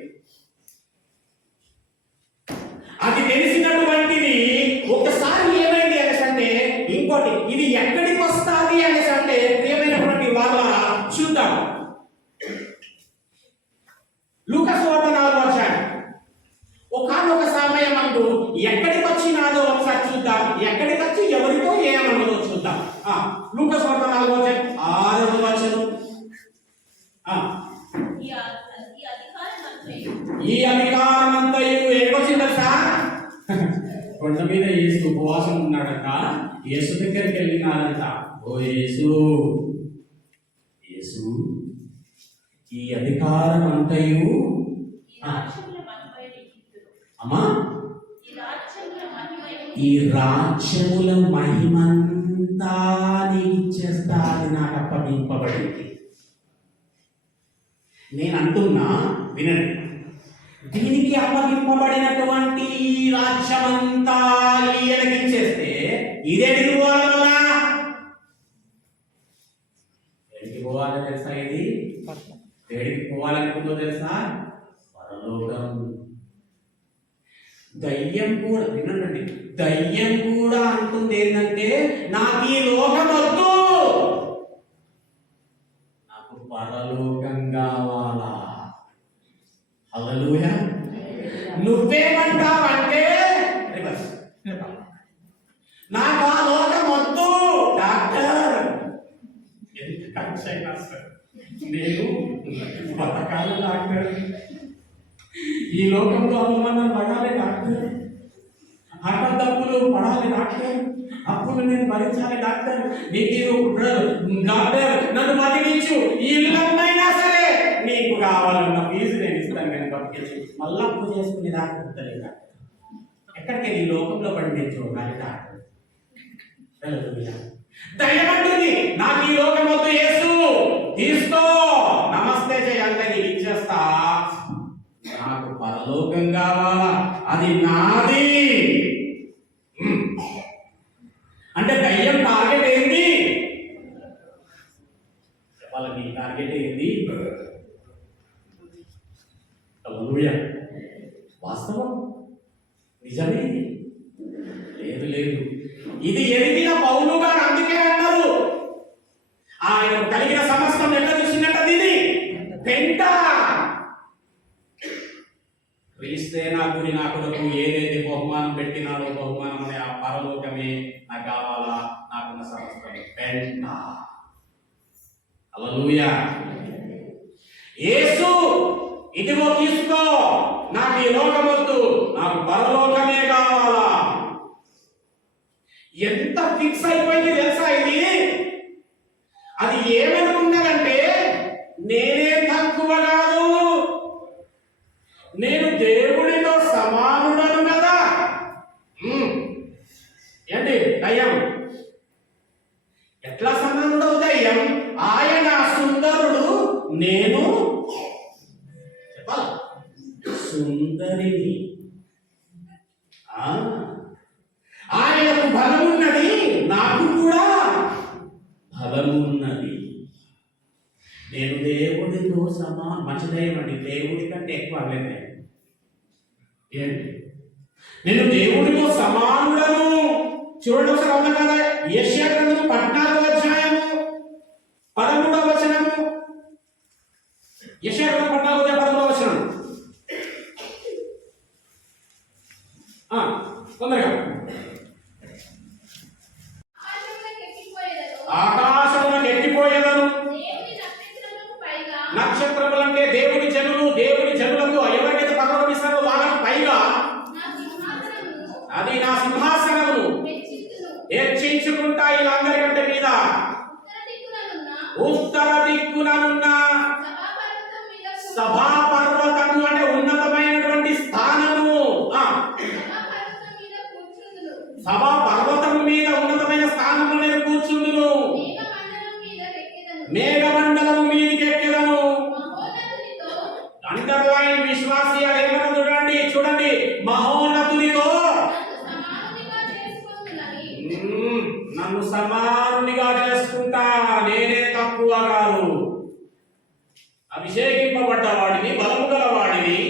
అది తెలిసినటువంటిది ఒకసారి ఏమైంది అనేసంటే, ఇంకోటి ఇది ఎక్కడికి వస్తుంది అనేసంటే, ప్రియమైనటువంటి వాళ్ళ చూద్దాం. లూకాసు వార్త 4వ అధ్యాయం. ఒకానొక సమయమందు ఎక్కడికి వచ్చినాదో ఒకసారి చూద్దాం. ఎక్కడికి వచ్చి ఎవరితో ఏమన్నదో చూద్దాం. లూకాసు వార్త 4వ అధ్యాయం 6వ వచనం. ఈ అధికారమంతయు ఎక్కడొచ్చిందా సార్? కొండ మీద యేసు ఉపవాసం ఉన్నాడట. యేసు దగ్గరికి వెళ్ళినాడంట. ఓ యేసు, ఈ అధికారం అంతయు అమ్మా, ఈ రాజ్యముల మహిమంతా నీకు ఇచ్చేస్తా, అది నాకు అప్పగింపబడింది. నేను అంటున్నా వినండి, దీనికి అప్పగింపబడినటువంటి ఈ రాజ్యమంతా ఈయనకి ఇచ్చేస్తే ఇదేంటికి పోవాలి? వల్ల ఎడికి పోవాలి తెలుసా? ఇది ఏడికి పోవాలనుకుందో తెలుసా? పరలోకం. దయ్యం కూడా వినండి, దయ్యం కూడా అంటుంది ఏంటంటే నాకు ఈ లోకం వద్దు, నాకు పరలోకం కావాలా. హల్లెలూయా. నువ్వేమంటావంటే రివర్స్, నాకు ఆ లోకం వద్దు డాక్టర్. ఎంత కరెక్ట్ సార్, నేను బతకాలి డాక్టర్, ఈ లోకంలో అవమానాలు పడాలి డాక్టర్, హఠదప్పులు పడాలి డాక్టర్, అప్పుడు నేను భరించాలి డాక్టర్, నీకు డాక్టర్ నన్ను బతికించు, ఈ ఇల్లైనా సరే నీకు కావాలన్న ఫీజు నేను ఇస్తాను కానీ బతికించు. మళ్ళా అప్పు చేసుకుని డాక్టర్ పుట్టలేదు డాక్టర్. ఎక్కడికి ఈ లోకంలో పడి నేను చూడాలి డాక్టర్. దయ్యమంటుంది నాకు ఈ లోకం వద్దు, యేసు తీసుకో, నమస్తే చేయాలంటే నీకు ఇచ్చేస్తా, నాకు పరలోకం కావాలా, అది నాది. అంటే దయ్యం టార్గెట్ ఏంది చెప్పాలి, నీ టార్గెట్ ఏంది? హల్లెలూయా. వాస్తవం, నిజమే. లేదు లేదు, ఇది ఎరిగిన పౌలు గారు అందుకే అన్నారు, ఆయన కలిగిన సమస్తం ఎట్లా చూసినట్టు ఇది పెంట. క్రీస్తే నా గురి నా కొరకు ఏదైతే బహుమానం పెట్టినాడో, బహుమానం అనే ఆ పరలోకమే నాకు కావాలా, నాకున్న సమస్తం పెంట. హల్లెలూయా. యేసు ఇదిగో తీసుకో, నాకు ఈ లోకం వద్దు, నాకు పరలోకమే కావాలా. ఎంత ఫిక్స్ అయిపోయింది తెలుసా ఇది? అది ఏమనుకున్నదంటే నేనే తక్కువ కాదు, నేను దేవుడితో సమానుడను కదా. ఏంటి దయ్యం? ఎట్లా సమానుడు దయ్యం? ఆయన సుందరుడు, నేను చెప్పాల సుందరిని. ఆయనకు బలమున్నది, నాకు కూడా బలమున్నది. నేను దేవుడితో మంచి దయ్యం అండి, దేవుడి కంటే ఎక్కువ లేదు. ఏంటి? నేను దేవుడితో సమానుడను. చూడండి ఒకసారి, అవునా కదా? యెషయా గ్రంథం 14వ అధ్యాయము 13వ వచనము. యెషయా గ్రంథం 14వ అధ్యాయం 13వ వచనం. తొందరగా. ఆకాశములకు ఎక్కిపోయేదను, నక్షత్రములంటే దేవుని జనులు, దేవుని జనులకు ఎవరికైతే పరలోకం ఇస్తారో వాళ్ళకు పైగా అది నా సింహాసనము హెచ్చించుకుంటా వీళ్ళందరికంటే మీద. ఉత్తర దిక్కుననున్న సభాపర్వతము అంటే ఉన్నతమైనటువంటి స్థానము, సభా పర్వతము మీద ఉన్నతమైన స్థానము నేను కూర్చుందును, మేఘమండలము మీదకి ఎక్కెదను. అండర్లైన్ విశ్వాసి ఏమన్నా చూడండి, చూడండి, మహోన్నతునితో నన్ను సమానునిగా చేసుకుంటా, నేనే తక్కువ కాదు. అభిషేకింపబడ్డ వాడిని, బలము గల వాడిని.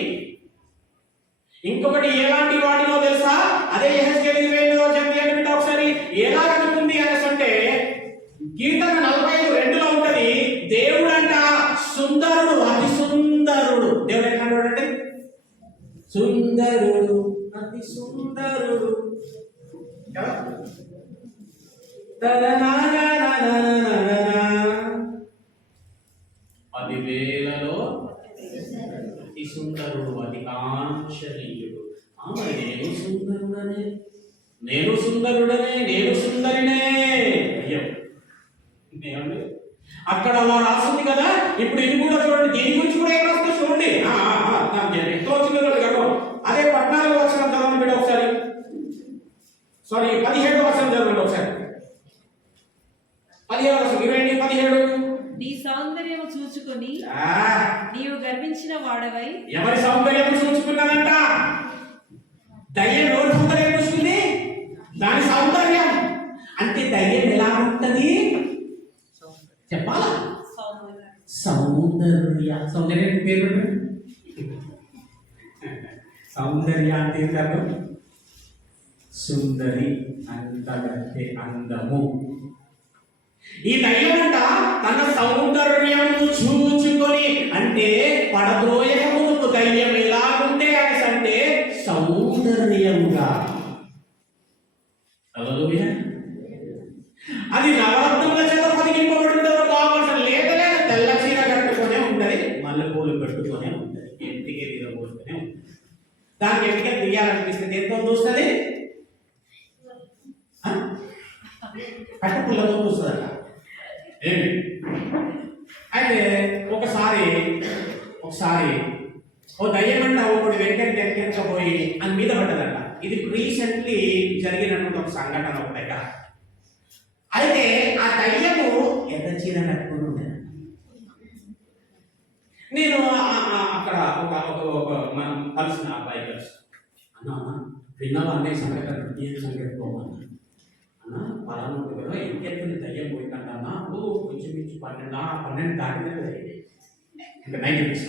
ఇంకొకటి ఎలాంటి వాడినో తెలుసా? అదే యెహెజ్కేలు 28వ అధ్యాయం బిడ్డ ఒకసారి ఎలాగనుకుంది అనేసి అంటే కీర్తన 45:2లో ఉంటది, దేవుడంట సుందరుడు, అతి సుందరుడు. దేవుడు ఎట్లా అంటే సుందరుడు, అతి సుందరుడు. కదా? 10,000లో అతి సుందరుడు, అతి కాంక్షణీయుడు. నేను సుందరుడనే, నేను సుందరుడనే, నేను సుందరినే. అయ్యో అక్కడ అలా రాస్తుంది కదా. ఇప్పుడు ఇది కూడా చూడండి, దీని గురించి కూడా ఏం రాస్తుందో చూడండి. ఎంతో వచ్చింది గర్వం. అదే 14వ వచనం చదవండి బిడ్డ ఒకసారి. సారీ 17వ వచనం చదవండి ఒకసారి. 17వ వచనం 17. నీ సౌందర్యము చూచుకొని నీవు గర్వించిన వాడవై. ఎవరి సౌందర్యం చూచుకున్నానంట? దయ్యం ఎవరి సౌందర్యం చూసుకుంది? దాని సౌందర్యం. అంటే దయ్యం ఎలా ఉంటది చెప్పాలా? సౌందర్య అంటే పేరు పెట్టండి. సౌందర్య అంటే ఏంటి అర్థం? సుందరి, అందగత్తె, అందము. ఈ దయ్యమంట తన సౌందర్యమును చూచుకొని, అంటే పడద్రోయమునకు దయ్యం ఎలాగుంటే అంటే సౌందర్యముగా. హల్లెలూయా. అది నవరత్నముల చేత పొదిగింపబడిందో బాగుంటుంది. లేదా తెల్ల చీర కట్టుకునే ఉంటది, మల్లెపూలు కట్టుకునే ఉంటది, ఎంటికే తీరబోసుకునే ఉంటది. దానికి ఎంటికే తీయాలనిపిస్తే ఎంతో చూస్తుంది, కట్టపుల్లతో చూస్తుందట. ఏంటి అయితే ఒకసారి ఓ దయ్యమంట ఒకటి వెంకటపోయి అని మీద పడ్డదట. ఇది రీసెంట్లీ జరిగినటువంటి ఒక సంఘటన ఒక దగ్గర. అయితే ఆ దయ్యము ఎర్ర చీర కట్టుకుని ఉండేది. నేను అక్కడ ఒక మనం కలిసిన అబ్బాయి కలిసి అన్న విన్నావా అనే సంఘటన ఏం సంఘటన పోమన్నా అన్న పలానా కదా ఇంకెక్కడ దయ్యం పోయిందన్నా కొంచెం మించి 12 దాటినది. ఇంకా 9 నెక్స్ట్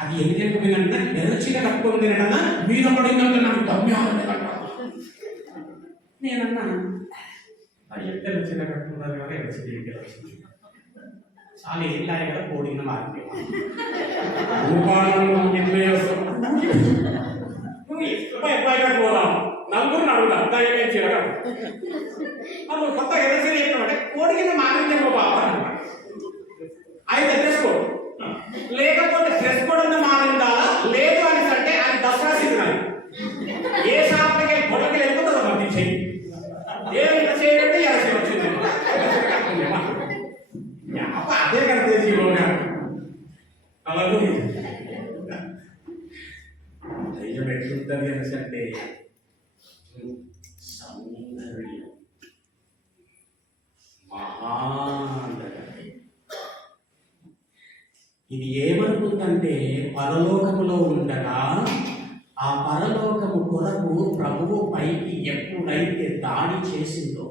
అది ఎందుకంటే పోయిందంటే ఎర్ర చీర కట్టుకోండి అన్నా మీద పడిందంటే నాకు దమ్యాలు. నేనన్నా ఎక్కడ చిన్న కట్టుకున్నారు కదా ఎక్కడ చిన్న వచ్చింది చాలా ఏం కాయ కదా కోడిన మార్పు కట్టుకోదాం నలుగురు అడుగుతాం దయ్యం చీర కట్టు కొత్త ఎర్ర చీర చెప్పామంటే కోడి కింద మారిందేమో బాబా. అయితే డ్రెస్ కోడ్ లేకపోతే డ్రెస్ కోడ్ అన్న మారిందా లేదు అని అంటే అది దసరా సీజన్. ఏ షాప్కి గొడవకి వెళ్ళిపోతుందో పంపించి ఏమైనా చేయండి ఎరసి వచ్చింది అదే కడితే జీవోగా అలాగే దయ్యం ఎట్లుంటుంది అనేసి అంటే సౌందర్యం మహాందగతి. ఇది ఏమనుకుందంటే పరలోకములో ఉండగా ఆ పరలోకము కొరకు ప్రభువు పైకి ఎప్పుడైతే దాడి చేసిందో,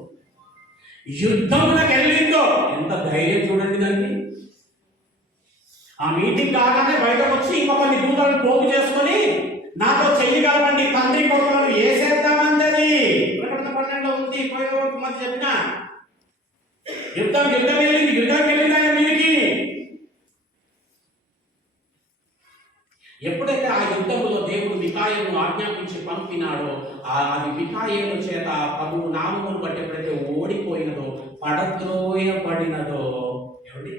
యుద్ధములకు వెళ్ళిందో, ఎంత ధైర్యం చూడండి దాన్ని. ఆ మీటింగ్ కాగానే బయటకు వచ్చి ఇంకొకరిని దూతలను పోగు చేసుకొని నాతో చెయ్యగలమండి తండ్రి కొడుకులను వేసేద్దామందది 12 ఉంది. మధ్య చెప్పిన యుద్ధం వెళ్ళిందానే మీరికి. ఎప్పుడైతే ఆ యుద్ధంలో దేవుడు మిఖాయేలును ఆజ్ఞాపించి పంపినాడో అది మిఖాయేలు చేత 10 నామములు బట్టి ఎప్పుడైతే ఓడిపోయినదో, పడద్రోయబడినదో, ఏమిటి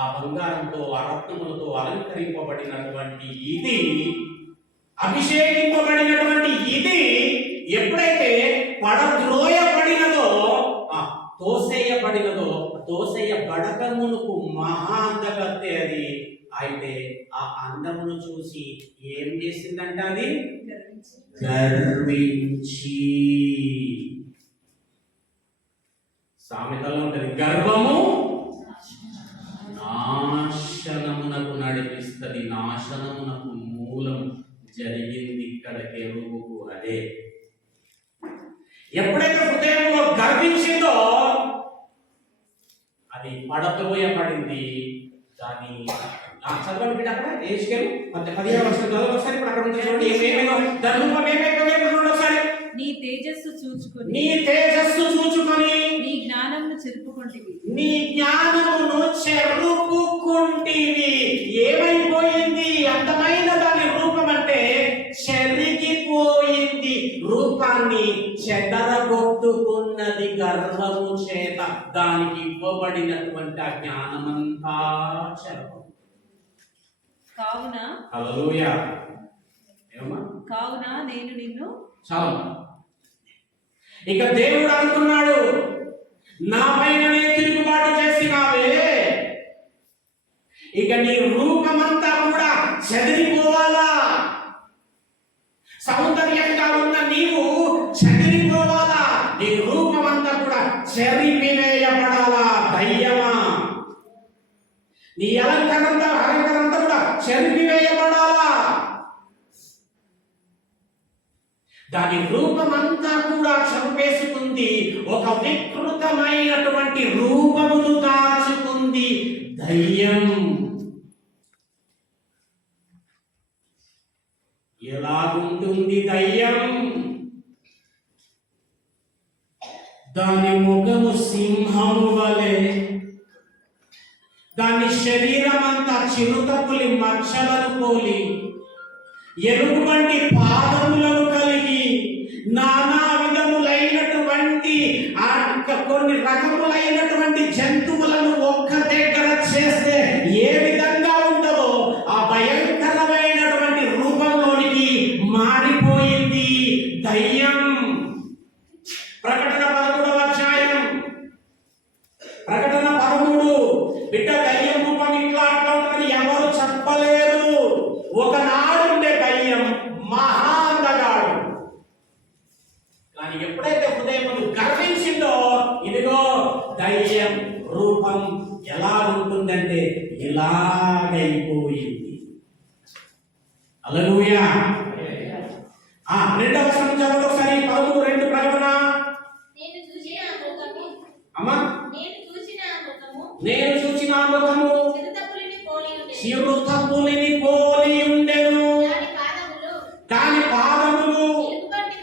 ఆ బంగారంతో ఆ రత్నములతో అలంకరింపబడినటువంటి ఇది, అభిషేకింపబడినటువంటి ఇది ఎప్పుడైతే పడద్రోయబడినదో, తోసేయబడకమునకు మహాందగత్తె అది. అయితే ఆ అందమును చూసి ఏం చేసిందంట? అది గర్వించి. సామెతలో ఉంటది, గర్వము నాశనమునకు నడిపిస్తుంది, నాశనమునకు మూలం. జరిగింది ఇక్కడ కెరూబుకు అదే. ఎప్పుడైతే హృదయంలో గర్వించిందో అది పడద్రోయబడింది. దాని చదవండి బిడ్డ అక్కడ ఏష్కేలు 15వ వచనం చదవండి ఒకసారి. ఇప్పుడు అక్కడ నుంచి చూడండి ఏమేమో దాని రూపం ఏమేమో చూడండి ఒకసారి. నీ తేజస్సు చూచుకొని నీ జ్ఞానమును చెరుపుకుంటివి. ఏమైపోయింది? అందమైన దాని రూపం అంటే చెరిగిపోయింది. రూపాన్ని చెదరగొట్టుకున్నది గర్వము చేత. దానికి ఇవ్వబడినటువంటి ఆ జ్ఞానమంతా చెరపం. హల్లెలూయా. కావున నేను నిన్ను చాలు. ఇక దేవుడు అనుకున్నాడు, నా పైననే తిరుగుబాటు చేసినావే, ఇక నీ రూపమంతా కూడా చెదిరిపోవాలా. సౌందర్యంగా ఉన్న నీవు చెదిరిపోవాలా. నీ రూపమంతా కూడా చెరిపివేయబడాలా. దయ్యమా, నీ అలంకరంతా కూడా చెరిపివేయబడాలా. దాని రూపమంతా కూడా చంపేసుకుంది. ఒక వికృతమైనటువంటి రూపమును దాచుకుంది. దయ్యం. ఎలాగుంటుంది దయ్యం? దాని ముఖము సింహము వలె, దాని శరీరం అంతా చిరుతపులి మచ్చలను పోలి, ఎలుగుబంటి పాదములను కలిగి, నానా విధములైనటువంటి కొన్ని రకములైనటువంటి జంతువులను ఒక్క దగ్గర చేస్తే ఏ విధంగా ఉంటుందో ఆ భయంకరమైనటువంటి రూపంలోనికి మారిపోయింది దయ్యం. ప్రకటన 13వ అధ్యాయం, ప్రకటన 13. బిడ్డ దయ్యం రూపం ఇట్లా అట్లా ఉంటుందని ఎవరు చెప్పలేరు. ఒకనాడు ఉండే దయ్యం మహా అందగాడు, కానీ ఎప్పుడైతే హృదయం గర్వించిందో ఇదిగో దయ్యం రూపం ఎలా ఉంటుందంటే ఇలాగైపోయింది. హల్లెలూయా. రెండవ వచనం చదవండి ఒకసారి. 13:2 ప్రకటన. నేను చూసిన ఆ ముఖము, అమ్మా, నేను చూసిన ఆ ముఖము నేను చూసిన ఆ ముఖము చిరుతపులిని పోలి ఉండెను. చిరుతపులిని పోలి ఉండెను. దాని పాదములు ఎలుగుబంటి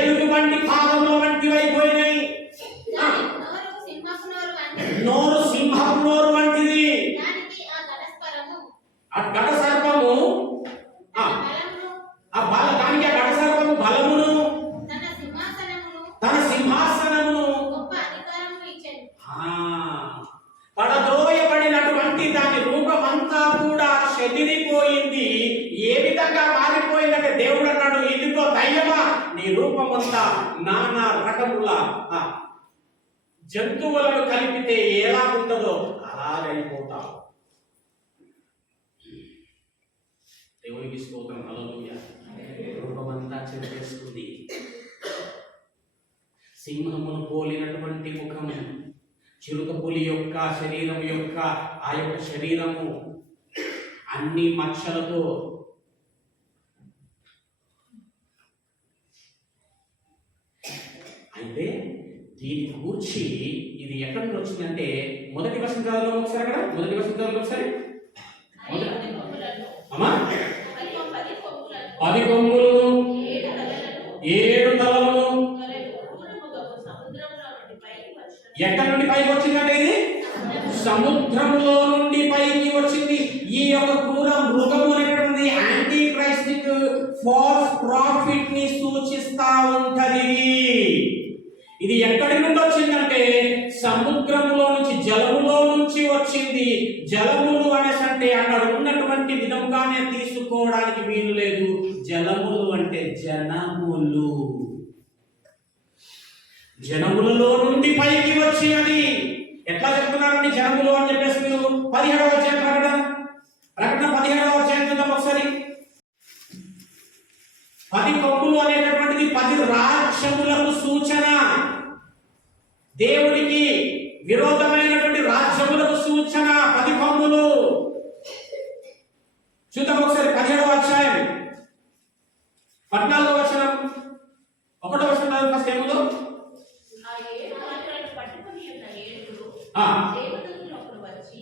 ఎలుగుబంటి పాదముల వంటివి. అయిపోయినాయి. దాని నోరు సింహపు నోరు వంటిది. నోరు సింహపు నోరు వంటిది. దానికి ఆ ఘటస్వరము, ఆ గడ సర్పము దానికి ఆ గడ సర్పము బలమును, తన సింహాసనమును గొప్ప అధికారము ఇచ్చెను. పడద్రోయబడినటువంటి దాని రూపమంతా కూడా చెదిరిపోయింది. ఏ విధంగా మారిపోయిందంటే దేవుడు అన్నాడు, ఇదిగో దయ్యమా, నీ రూపమంతా నానా రకముల జంతువులను కలిపితే ఎలా ఉంటుందో అలాగైపోతావు. దేవునికి స్తోత్రం. హల్లెలూయా. రూపమంతా చెరిపేస్తుంది. సింహమును పోలినటువంటి ముఖము, చిరుతపులి యొక్క శరీరం యొక్క ఆ యొక్క శరీరము అన్ని మచ్చలతో, అయితే దీని గూర్చి ఇది ఎక్కడి నుండి వచ్చిందంటే మొదటి వచనం చదవడం ఒకసారి. అక్కడ మొదటి వచనం చదవడం ఒకసారి. అమ్మా, 10 కొమ్ములను 7 తలలను. ఎక్కడి నుండి పైకి వచ్చిందంటే ఇది సముద్రంలో నుండి పైకి వచ్చింది. ఈ యొక్క క్రూర మృగము అనేటువంటిది యాంటీ క్రైస్టిక్ ఫాల్స్ ప్రాఫిట్ ని సూచిస్తా ఉంటది. ఇది ఎక్కడి నుండి వచ్చిందంటే సముద్రంలో నుంచి, జలములో నుంచి వచ్చింది. జలములు అనేసంటే అక్కడ ఉన్నటువంటి విధంగానే తీసుకోవడానికి వీలు లేదు. జలములు అంటే జనములు, జనములలో నుండి పైకి వచ్చినది. ఎట్లా చెప్తున్నారండి జనములు అని చెప్పేసి మీరు 17వ అధ్యాయం ప్రకటన 17వ అధ్యాయం చూద్దాం ఒకసారి. 10 కొమ్ములు అనేటటువంటిది 10 రాజ్యములకు సూచన. దేవునికి విరోధమైనటువంటి రాజ్యములకు సూచన 10 కొమ్ములు. చూద్దాం ఒకసారి 17వ అధ్యాయం 14వ వచనం. 1వ వచనం ఫస్ట్ ఏముందో, ఆ 7 మాటలను పట్టుకొని ఉన్న 7 దేవదూతలు ఒకరు వచ్చి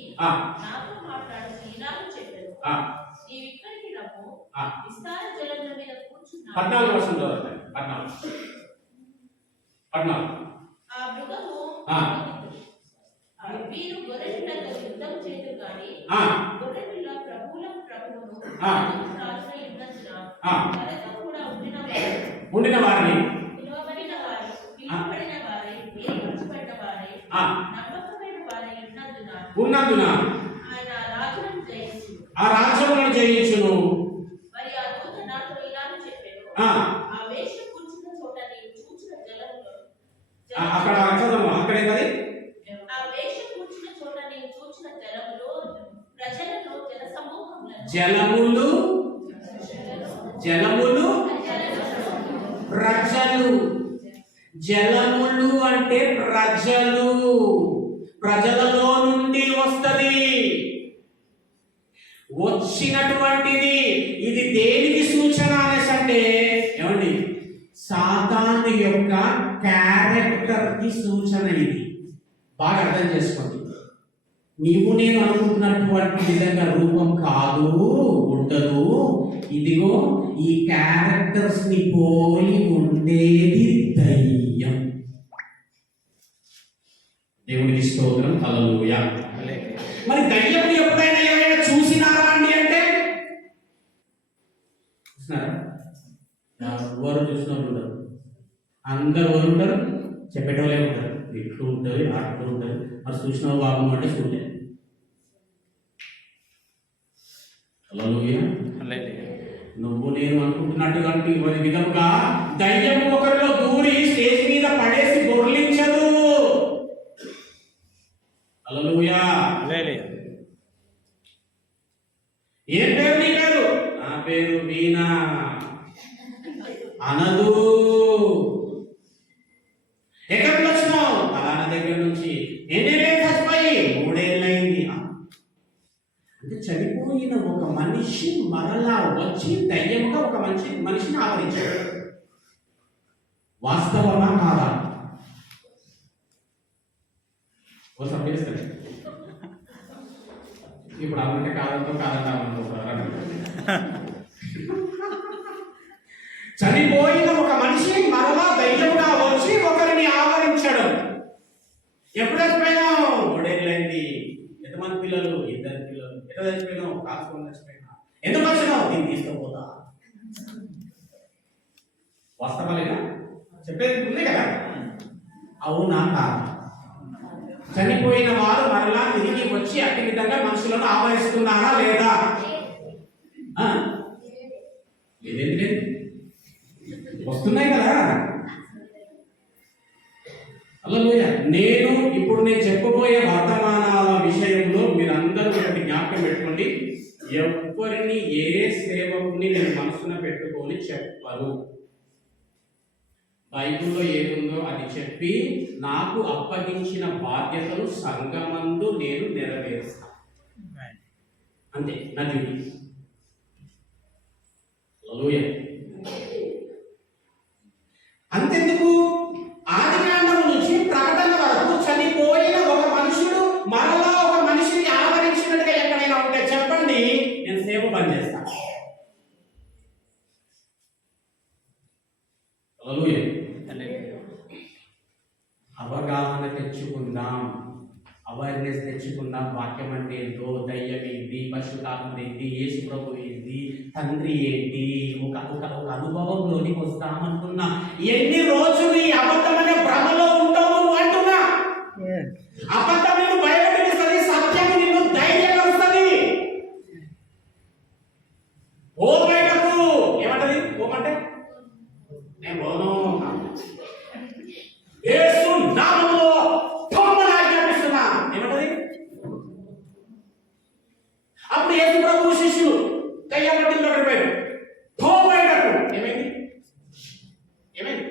నాతో మాట్లాడుతూ ఇలాగ చెప్పారు, నీవు ఇక్కడికి రమ్ము, విస్తార జలముల మీద కూర్చున్నావు. 14వ వచనం చదవండి. 14. ఆ మృగము వీరు గొర్రెపిల్లతో యుద్ధం చేయదు కానీ గొర్రెపిల్ల ప్రభువులకు ప్రభువును రాజుగా ఉన్నందున తనతో కూడా ఉండిన వారిని, పిలువబడిన వారి, పిలువబడిన వారి, ఏర్పరచబడిన వారి, నమ్మకమైన వారి ఉన్నందున ఆయన ఆ రాజ్యములను జయించును. మరి ఆ దూత నాతో ఇలాగ చెప్పాడు, ఆ వేశ్య కూర్చున్న చోట నీవు చూచిన జలములో, అక్కడ అక్కడ ఏంటది, ఆ వేశ్య కూర్చున్న చోట నీవు చూచిన జలములో ప్రజలను, జలములు, జలములు, ప్రజలు. జలములు అంటే ప్రజలు, ప్రజలలో నుండి వస్తది, వచ్చినటువంటిది. ఇది దేనికి సూచన అనేసి అంటే ఏమండి, సాతాను యొక్క క్యారెక్టర్ కి సూచన. ఇది బాగా అర్థం చేసుకోండి. నీవు నేను అనుకుంటున్నటువంటి విధంగా రూపం కాదు, ఉండదు. ఇదిగో ఈ క్యారెక్టర్స్ ని పోలి ఉండేది దయ్యం. దేవునికి స్తోత్రం, హల్లెలూయా. మరి దయ్యం ఎప్పుడైనా ఏమైనా చూసినారా అండి అంటే చూసినారా? ఎవరు చూసిన ఉండరు, అందరు ఎవరు ఉంటారు, చెప్పేటోళ్ళే ఉంటారు, ఇట్లు ఉంటారు, అట్లు ఉంటారు. మరి చూసిన బాబు అంటే చూడలేదు. హల్లెలూయా. నువ్వు నేను అనుకుంటున్నటువంటి విధముగా దయ్యం ఒకరిలో దూరి స్టేజ్ మీద పడేసి బొర్లించదు. హల్లెలూయా. ఏం పేరు నీ పేరు? నా పేరు వీణా అనదు. ఎక్కడికి వచ్చినావు? అలానా దగ్గర నుంచి. ఎన్నేళ్ళు చచ్చిపోయి? 3 ఏళ్ళైంది. అంటే చనిపోయిన ఒక మనిషి మరలా వచ్చి దయ్యంగా ఒక మనిషిని ఆవరించాడు. వాస్తవమా కాదా? ఒకసారి తెలుస్తుంది. ఇప్పుడు అమ్మంటే కాదంతో కాదంటామనుకుంటారు. చనిపోయిన ఒక మనిషి మరలా దయ్యంగా వచ్చి ఒకరిని ఆవరించాడు. ఎప్పుడు చచ్చిపోయినావు? 3 ఏళ్ళైంది. ఎంతమంది పిల్లలు? 2 పిల్లలు. ఎట్లా చచ్చిపోయినావు? కాల్చుకొని చచ్చిపోయినా. ఎందుకు వచ్చినావు? దీన్ని తీసుకుపోతా. వాస్తవాలేనా? చెప్పేది ఉంది కదా? అవునా కాదా? చనిపోయిన వారు మరలా తిరిగి వచ్చి అట్టి విధంగా మనుషులను ఆవరిస్తున్నారా లేదా? లేదేంటి? వస్తున్నాయి కదా. హల్లెలూయా. నేను చెప్పబోయే వర్తమానాల విషయంలో మీరందరూ ఒకటి జ్ఞాపకం పెట్టుకోండి. ఎవరిని ఏ సేవకుని నేను మనసున పెట్టుకొని చెప్పరు. బైబిల్లో ఏముందో అది చెప్పి నాకు అప్పగించిన బాధ్యతలు సంఘమందు నేను నెరవేరుస్తాను. అంతే నా డ్యూటీ. హల్లెలూయా. అంతెందుకు, ఆదికాండం నుంచి ప్రకటన వరకు చనిపోయిన ఒక మనుషుడు మరలా ఒక మనిషిని ఆవరించినట్టుగా ఎక్కడైనా ఉంటే చెప్పండి, నేను సేవ బంద్ చేస్తాను. హల్లెలూయా. అవగాహన తెచ్చుకుందాం, అవేర్నెస్ తెచ్చుకుందాం. వాక్యం అంటే ఏంటో, దయ్యం ఏంటి, పరిశుద్ధాత్మ ఏంటి, యేసు ప్రభు ఏంటి, తండ్రి ఏంటి, ఒక అనుభవంలోనికి వస్తామనుకున్నా. ఎన్ని రోజులు ఈ అబద్ధమనే భ్రమలో ఉంటావు అంటున్నా. అబద్ధం నిన్ను భయపెట్టిస్తుంది, సత్యం నిన్ను ధైర్యపరుస్తుంది. ఓ బయటకు ఏమంటది? ఓమంటే నేను పోను. యేసు నామములో పొమ్మని ఆజ్ఞాపిస్తున్నా. ఏమంటది? అప్పుడు యేసు ప్రభు శిష్యులు దయ్యం పట్టిన దగ్గర పోయారు. బయటకు ఏమైంది? ఏమైంది?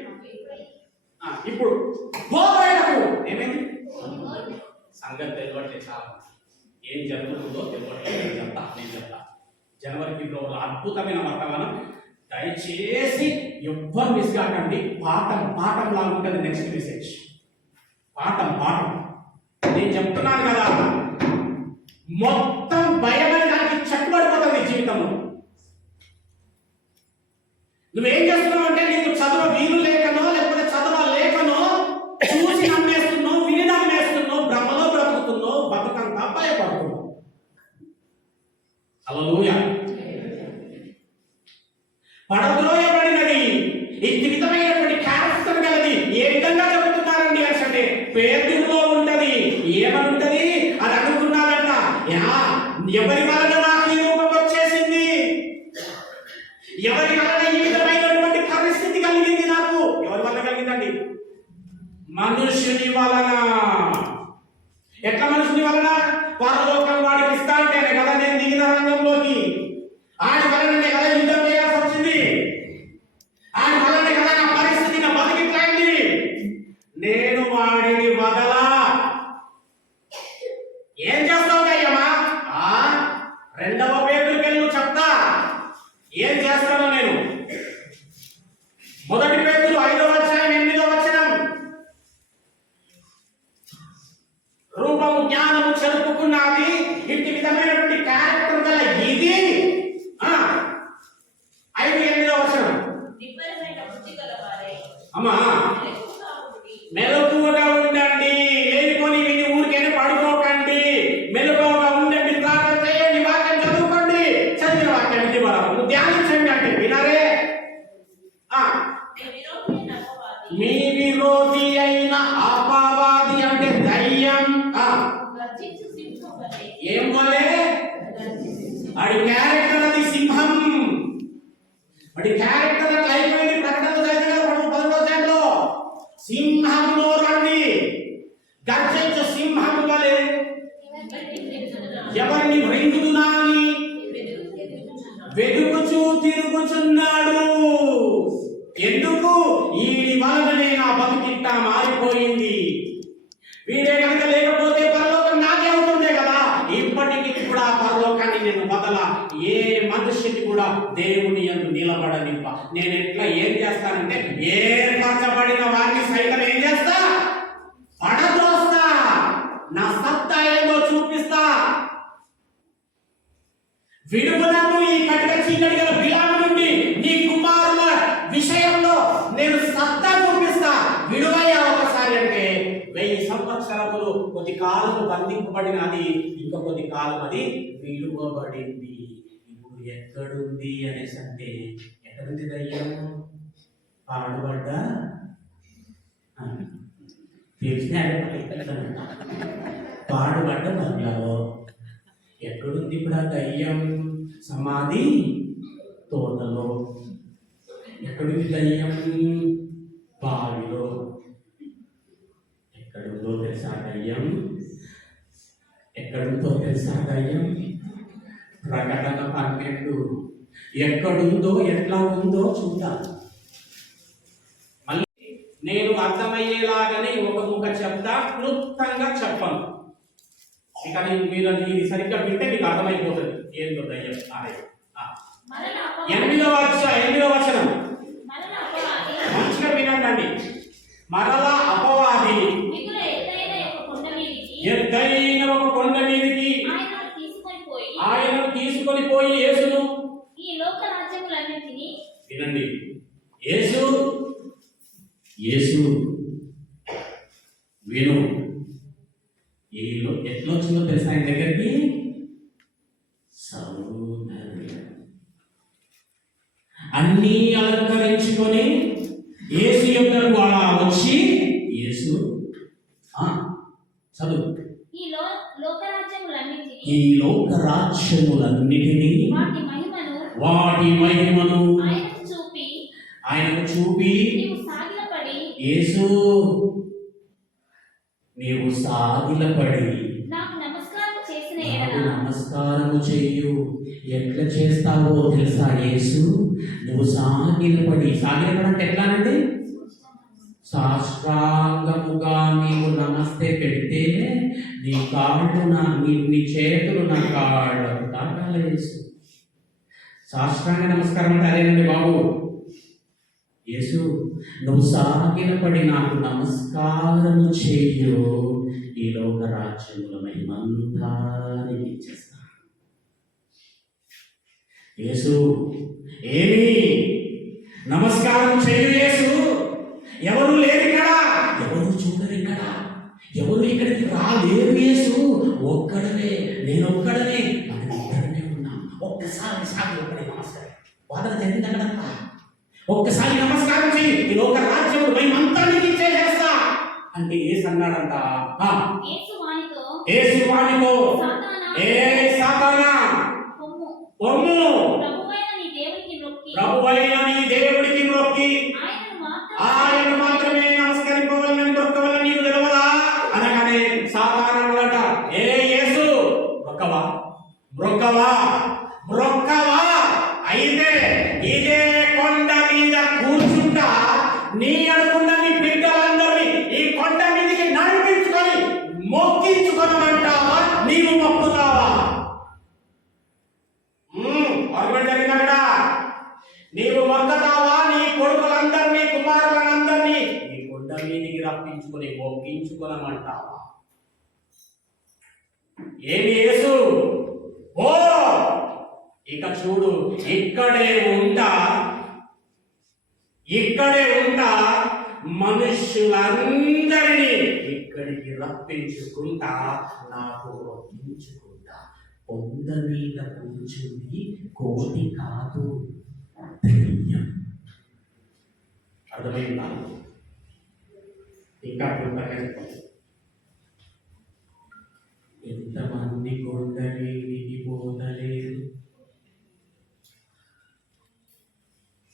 ఇప్పుడు బయటకు ఏమైంది? సంగతి తెలియట్లేదు. చాలా ఏం జరుగుతుందో తెలియట్లేదు. నేను చెప్తా. జనవరి ఫిబ్రవరిలో అద్భుతమైన వర్తమానం. దయచేసి ఎవ్వరు మిస్ కాకండి. పాఠం లాగా ఉంటుంది నెక్స్ట్ మెసేజ్. పాఠం నేను చెప్తున్నాను కదా, మొత్తం భయమని దానికి చెక్కబడిపోతుంది జీవితంలో. నువ్వేం చేస్తున్నావు అంటే, నీకు చదువు వీలు లేకనో లేకపోతే చదవలేకనో చూసి నమ్మేస్తున్నావు, విని నమ్మేస్తున్నావు, భ్రమలో బ్రతుకుతున్నావు, బతుకంతా భయపడుతున్నావు. హల్లెలూయా. పడద్రోయబడినది ఈ విధమైనటువంటి క్యారెక్టర్ గలది. ఏ విధంగా చెబుతున్నారండి అంటే, పేతురులో ఉంటది. ఏమనుంటది? అది అనుకున్నాడంట, ఎవరి వలన నాకు ఈ రూపం వచ్చేసింది, ఎవరి వలన ఈ విధమైనటువంటి పరిస్థితి కలిగింది నాకు. ఎవరి వలన కలిగిందండి? మనుషుని వలన. ఎట్లా మనుషుని వలన? పరలోకం వాడికి ఇస్తా అంటేనే కదా నేను దిగిన రంగంలోకి. ఆయన వలననే కదా యుద్ధం చేయాల్సి వచ్చింది. ఆయన వలనే కదా నా పరిస్థితి, నా బతికిట్లయింది. నేను వాడిని వదలా. ఏం చేస్తావు అయ్యమ్మా? 2వ పేతురుకి వెళ్ళి చెప్తా ఏం చేస్తానో నేను. 1 పేతురు 5వ అధ్యాయం 8వ వచనం. రూపము జ్ఞానము చెరుపుకున్నారు, గర్జించు సింహం వలె ఏం వలే? వాడి క్యారెక్టర్ అది సింహం. వాడి క్యారెక్టర్ అట్లా అయిపోయింది. ప్రకటన చదివిన 10వ అధ్యాయంలో సింహంలో రండి, గర్జించు సింహం వలె ఎవరిని మృంగుదునా అని వెదుకుచూ తిరుగుచున్నాడు. ఎందుకు? వీడి వలననే నా బతుకిట్ట మారిపోయింది. వీడే కనుక లేకపోతే పరలోకం నాకే అవుతుందే కదా. ఇప్పటికీ కూడా పరలోకాన్ని నేను వదల. ఏ మనుషుని కూడా దేవుని యందు నిలబడనివ్వ. నేను ఎట్లా ఏం చేస్తానంటే ఏర్పరచబడిన వారిని సైతం ఏం చేస్తా? పడదోస్తా. నా సత్తా ఏదో చూపిస్తా. విడుదలను ఈ కటిక చీకటి గల బిలాము నుండి నీ కుమారుల విషయంలో నేను సత్తా చూపిస్తా. విడుదల ఒకసారి అంటే 1000 సంవత్సరములు కొద్ది కాలము బంధింపబడినది, ఇంకా కొద్ది కాలం అది విడువబడింది. ఇప్పుడు ఎక్కడుంది అనేసి అంటే ఎక్కడుంది దయ్యం? పాడుబడ్డా పాడుబడ్డ బంగ్లాలో ఎక్కడుంది ఇప్పుడు ఆ దయ్యం? సమాధి తోటలో. ఎక్కడుంది దయ్యం? బావిలో. ఎక్కడుందో తెలుసా దయ్యం? ఎక్కడుందో తెలుసా దయ్యం? ప్రకటన 12. ఎక్కడుందో ఎట్లా ఉందో చూద్దాం. మళ్ళీ నేను అర్థమయ్యేలాగానే ఒక ముక్క చెప్తా, క్లుప్తంగా చెప్పను. ఇక మీరు ఇది సరిగ్గా వింటే మీకు అర్థమైపోతుంది ఏందో దయ్యం. ఎనిమిదవ వచనం మంచిగా వినండి. మరలా అపవాది ఎత్తైన ఒక కొండ మీదికి ఆయన తీసుకొని పోయి యేసును వినండి. యేసు విను. ఎట్లా వచ్చిందో తెలుసా ఆయన దగ్గరికి? సౌందర్యం అన్నీ అలంకరించుకొని యేసు యొక్కకు అలా వచ్చి యేసు చదువు. ఈ లోక రాజ్యములన్నిటినీ వాటి మహిమను ఆయనకు చూపి యేసు నీవు సాగిలపడి నాకు నమస్కారము చెయ్యు. ఎట్లా చేస్తావో తెలుసా యేసు? నువ్వు సాగిలపడి అంటే ఎట్లానండి? సాష్టాంగముగా నీవు నమస్తే పెడితే నీ కాళ్ళు నీ చేతులు నా కాళ్ళకు తాకాలి. యేసు సాష్టాంగ నమస్కారం అంటే అదేనండి బాబు. యేసు నువ్వు సాగిలపడి నాకు నమస్కారము చెయ్యు, ఈ లోక రాజ్యముల మహిమంతా నీకు ఇచ్చేస్తా. యేసు ఏమి నమస్కారం చెయ్యు యేసు. ఎవరు లేరు ఇక్కడ, ఎవరు చూడరు ఇక్కడ, ఎవరు ఇక్కడికి రాలేరు యేసు. ఒక్కడనే, నేను ఒక్కడనే, మనం ఇద్దరమే ఉన్నాం. ఒక్కసారి సాగిలపడి నమస్కారం వాదన జరిగింది అక్కడంతా. ఒక్కసారి నమస్కారం చెయ్యి, ఈ లోక రాజ్యం మేమంతా నీకు ఇచ్చేసేస్తా అంటే యేసు అన్నాడంట. యేసు వానితో ఏ సాతానా పొమ్ము, ప్రభువైన నీ దేవుడికి మొక్కి ఆయన మాత్రమే నమస్కరింపవలని మొక్కవలని నీకు తెలవదా అనగానే సాతానా అన్నాడట, ఏ యేసు మొక్కవా అయితే ఇదే కొండ మీద కూర్చుంటా నీ అనుకున్న నీ బిడ్డలందరినీ ఈ కొండ మీదకి నడిపించుకొని మొక్కించుకోనమంటావా? నీవు మొక్కుతావా? జరిగింది అక్కడ. నీవు మొక్కుతావా? నీ కొడుకులందరినీ కుమారులందరినీ ఈ కొండ మీదకి రప్పించుకొని మొక్కించుకోనమంటావా? ఏమి యేసు? ఓ ఇక చూడు, ఇక్కడే ఉంటా మనుషులందరినీ ఇక్కడికి రప్పించుకుంటా, నాకు రప్పించుకుంటా. కొండ మీద కూర్చుంది కోటి కాదు, దెయ్యం. అర్థమైందా? ఇంకా ఎంతమంది కొండలేనికి పోతలేదు,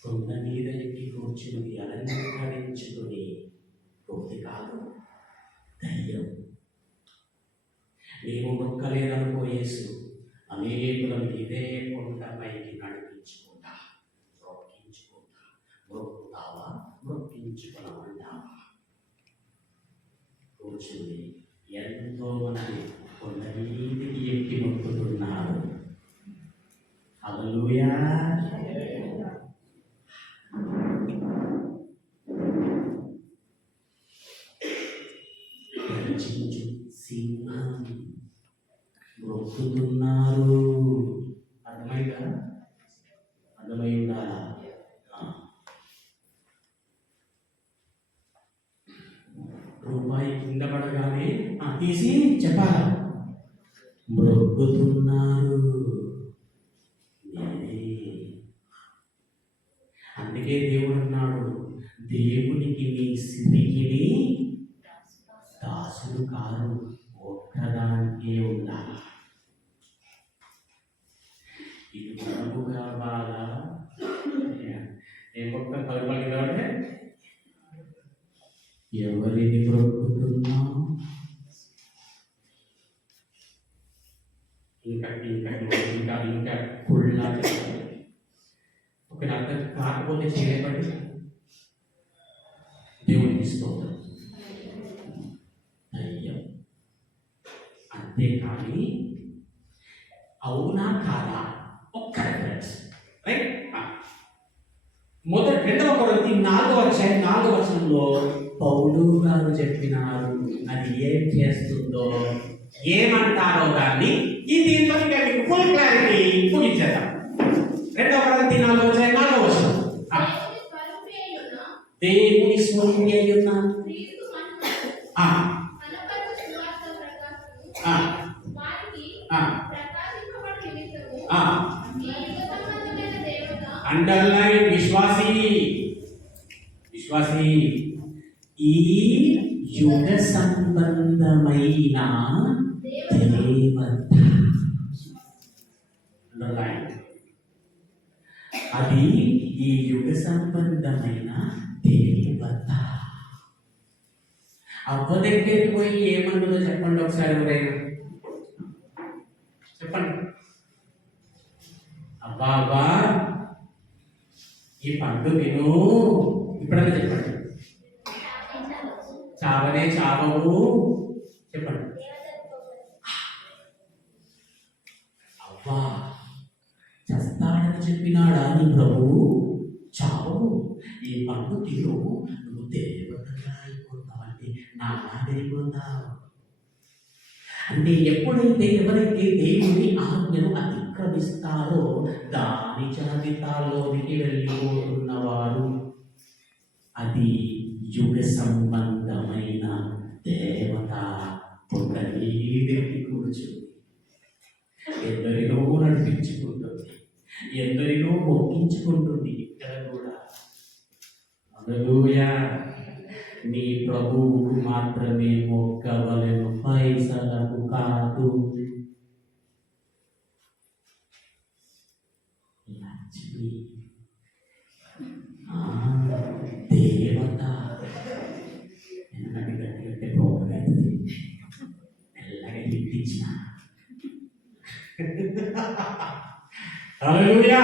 కొండ మీద ఎక్కి కూర్చుని అలంకరించుకుని పోతే కాదు ధైర్యం. నీవు మొక్కలేదనుకో యేసు, అనేకులను ఇదే కొండ పైకి నడిపించుకుంటా, మొక్కించుకుంటా. మొక్కుతావా, మొక్కించుకున్నామంటావా? కూర్చుని ఎంతో మంది కొండ మీదికి ఎక్కి మొక్కుతున్నారు. హల్లెలూయా. గర్జించు సింహం మొక్కుతున్నారు. అర్థమైందా? అర్థమై ఉండాలా? రూపాయి కింద పడగానే తీసి చెప్పాలా? మొక్కుతున్నారు. అందుకే దేవుడు అన్నాడు, దేవునికి నీ సిరికిని దాసుడు కాదు, ఒక్కదానికే ఉండాలి. ఇది మనకు కావాలా? ఏ ఒక్క పలుపలి కాబట్టి ఎవరిని మొక్కుతున్నా? ఇంకా ఇంకా ఇంకా ఇంకా కుళ్ళ ఒక అర్థం కాకపోతే చేయబడి దేవుడికి స్తోత్రం. ధైర్యం. అంతేకాని అవునా కాదా ఒక్క రిఫరెన్స్, రైట్? మొదటి 2వ కొరింథీ 4వ అధ్యాయం 4వ వచనంలో పౌలు గారు చెప్పినారు. అది ఏం చేస్తుందో, ఏమంటారో దాన్ని ఈ దీంతో మీకు ఫుల్ క్లారిటీ చూపించేద్దాం. 2వ కొరింథీ 4వ అధ్యాయం 4వ వచనం. దేవుని స్వరూపి అయ్యున్న అండర్లైన్ విశ్వాసి, విశ్వాసి, ఈ యుగ సంబంధమైన దేవత. అండర్లైన్. అది ఈ యుగ సంబంధమైన దేవత. అవ్వ దగ్గరికి పోయి ఏమన్నదో చెప్పండి ఒకసారి, ఎవరైనా చెప్పండి. అబ్బా అబ్బా ఈ పండు తిను, ఇప్పుడన్నా చెప్పండి. చావనే చావవు చెప్పండి. అవ్వా చస్తాడని చెప్పినాడా నీ ప్రభువు? చావు, ఈ పండు తిను, నువ్వు దేవతగా అయిపోతావంటే నాలా వెళ్ళిపోతావు. అంటే ఎప్పుడైతే ఎవరైతే దేవుని ఆజ్ఞను అతిక్రమిస్తారో దాని జాబితాలోనికి వెళ్ళిపోతున్నవారు. అది యుగ సంబంధమైన దేవత. పొందలేదెత్తి కూర్చుంది, ఎందరినో నడిపించుకుంటుంది, ఎందరినో మొక్కించుకుంటుంది. ఇక్కడ కూడా హల్లెలూయా. నీ ప్రభువుకు మాత్రమే మొక్కవలెను, పైసలకు కాదు. లక్ష్మి దేవత. ఎందుకంటే గట్టి గట్టి పోగలవుతుంది, మెల్లగా ఎత్తించిన. హల్లెలూయా.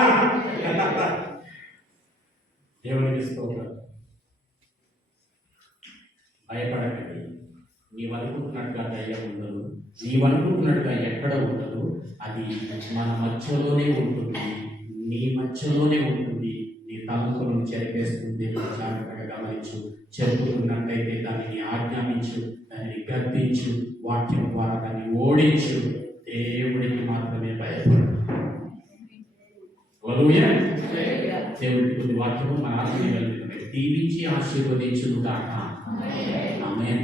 దేవునికి స్తోత్రం. భయపడకండి. నీవనుకుంటున్నట్టుగా ధైర్యం ఉండదు, నీవనుకుంటున్నట్టుగా ఎక్కడ ఉండదు. అది మన మధ్యలోనే ఉంటుంది, నీ మధ్యలోనే ఉంటుంది. నీ తలంపులను చెరిపేస్తుంది. జాగ్రత్తగా గమనించు. చెప్పుకున్నట్లయితే దానిని ఆజ్ఞాపించు, దానిని గద్దించు, వాక్యం ద్వారా దాన్ని ఓడించు. దేవుడికి మాత్రమే భయపడు. హల్లెలూయా. దేవుడికి కొన్ని వాక్యము మన ఆత్మీయ దీవించి ఆశీర్వదించును గాక. ఆమేన్.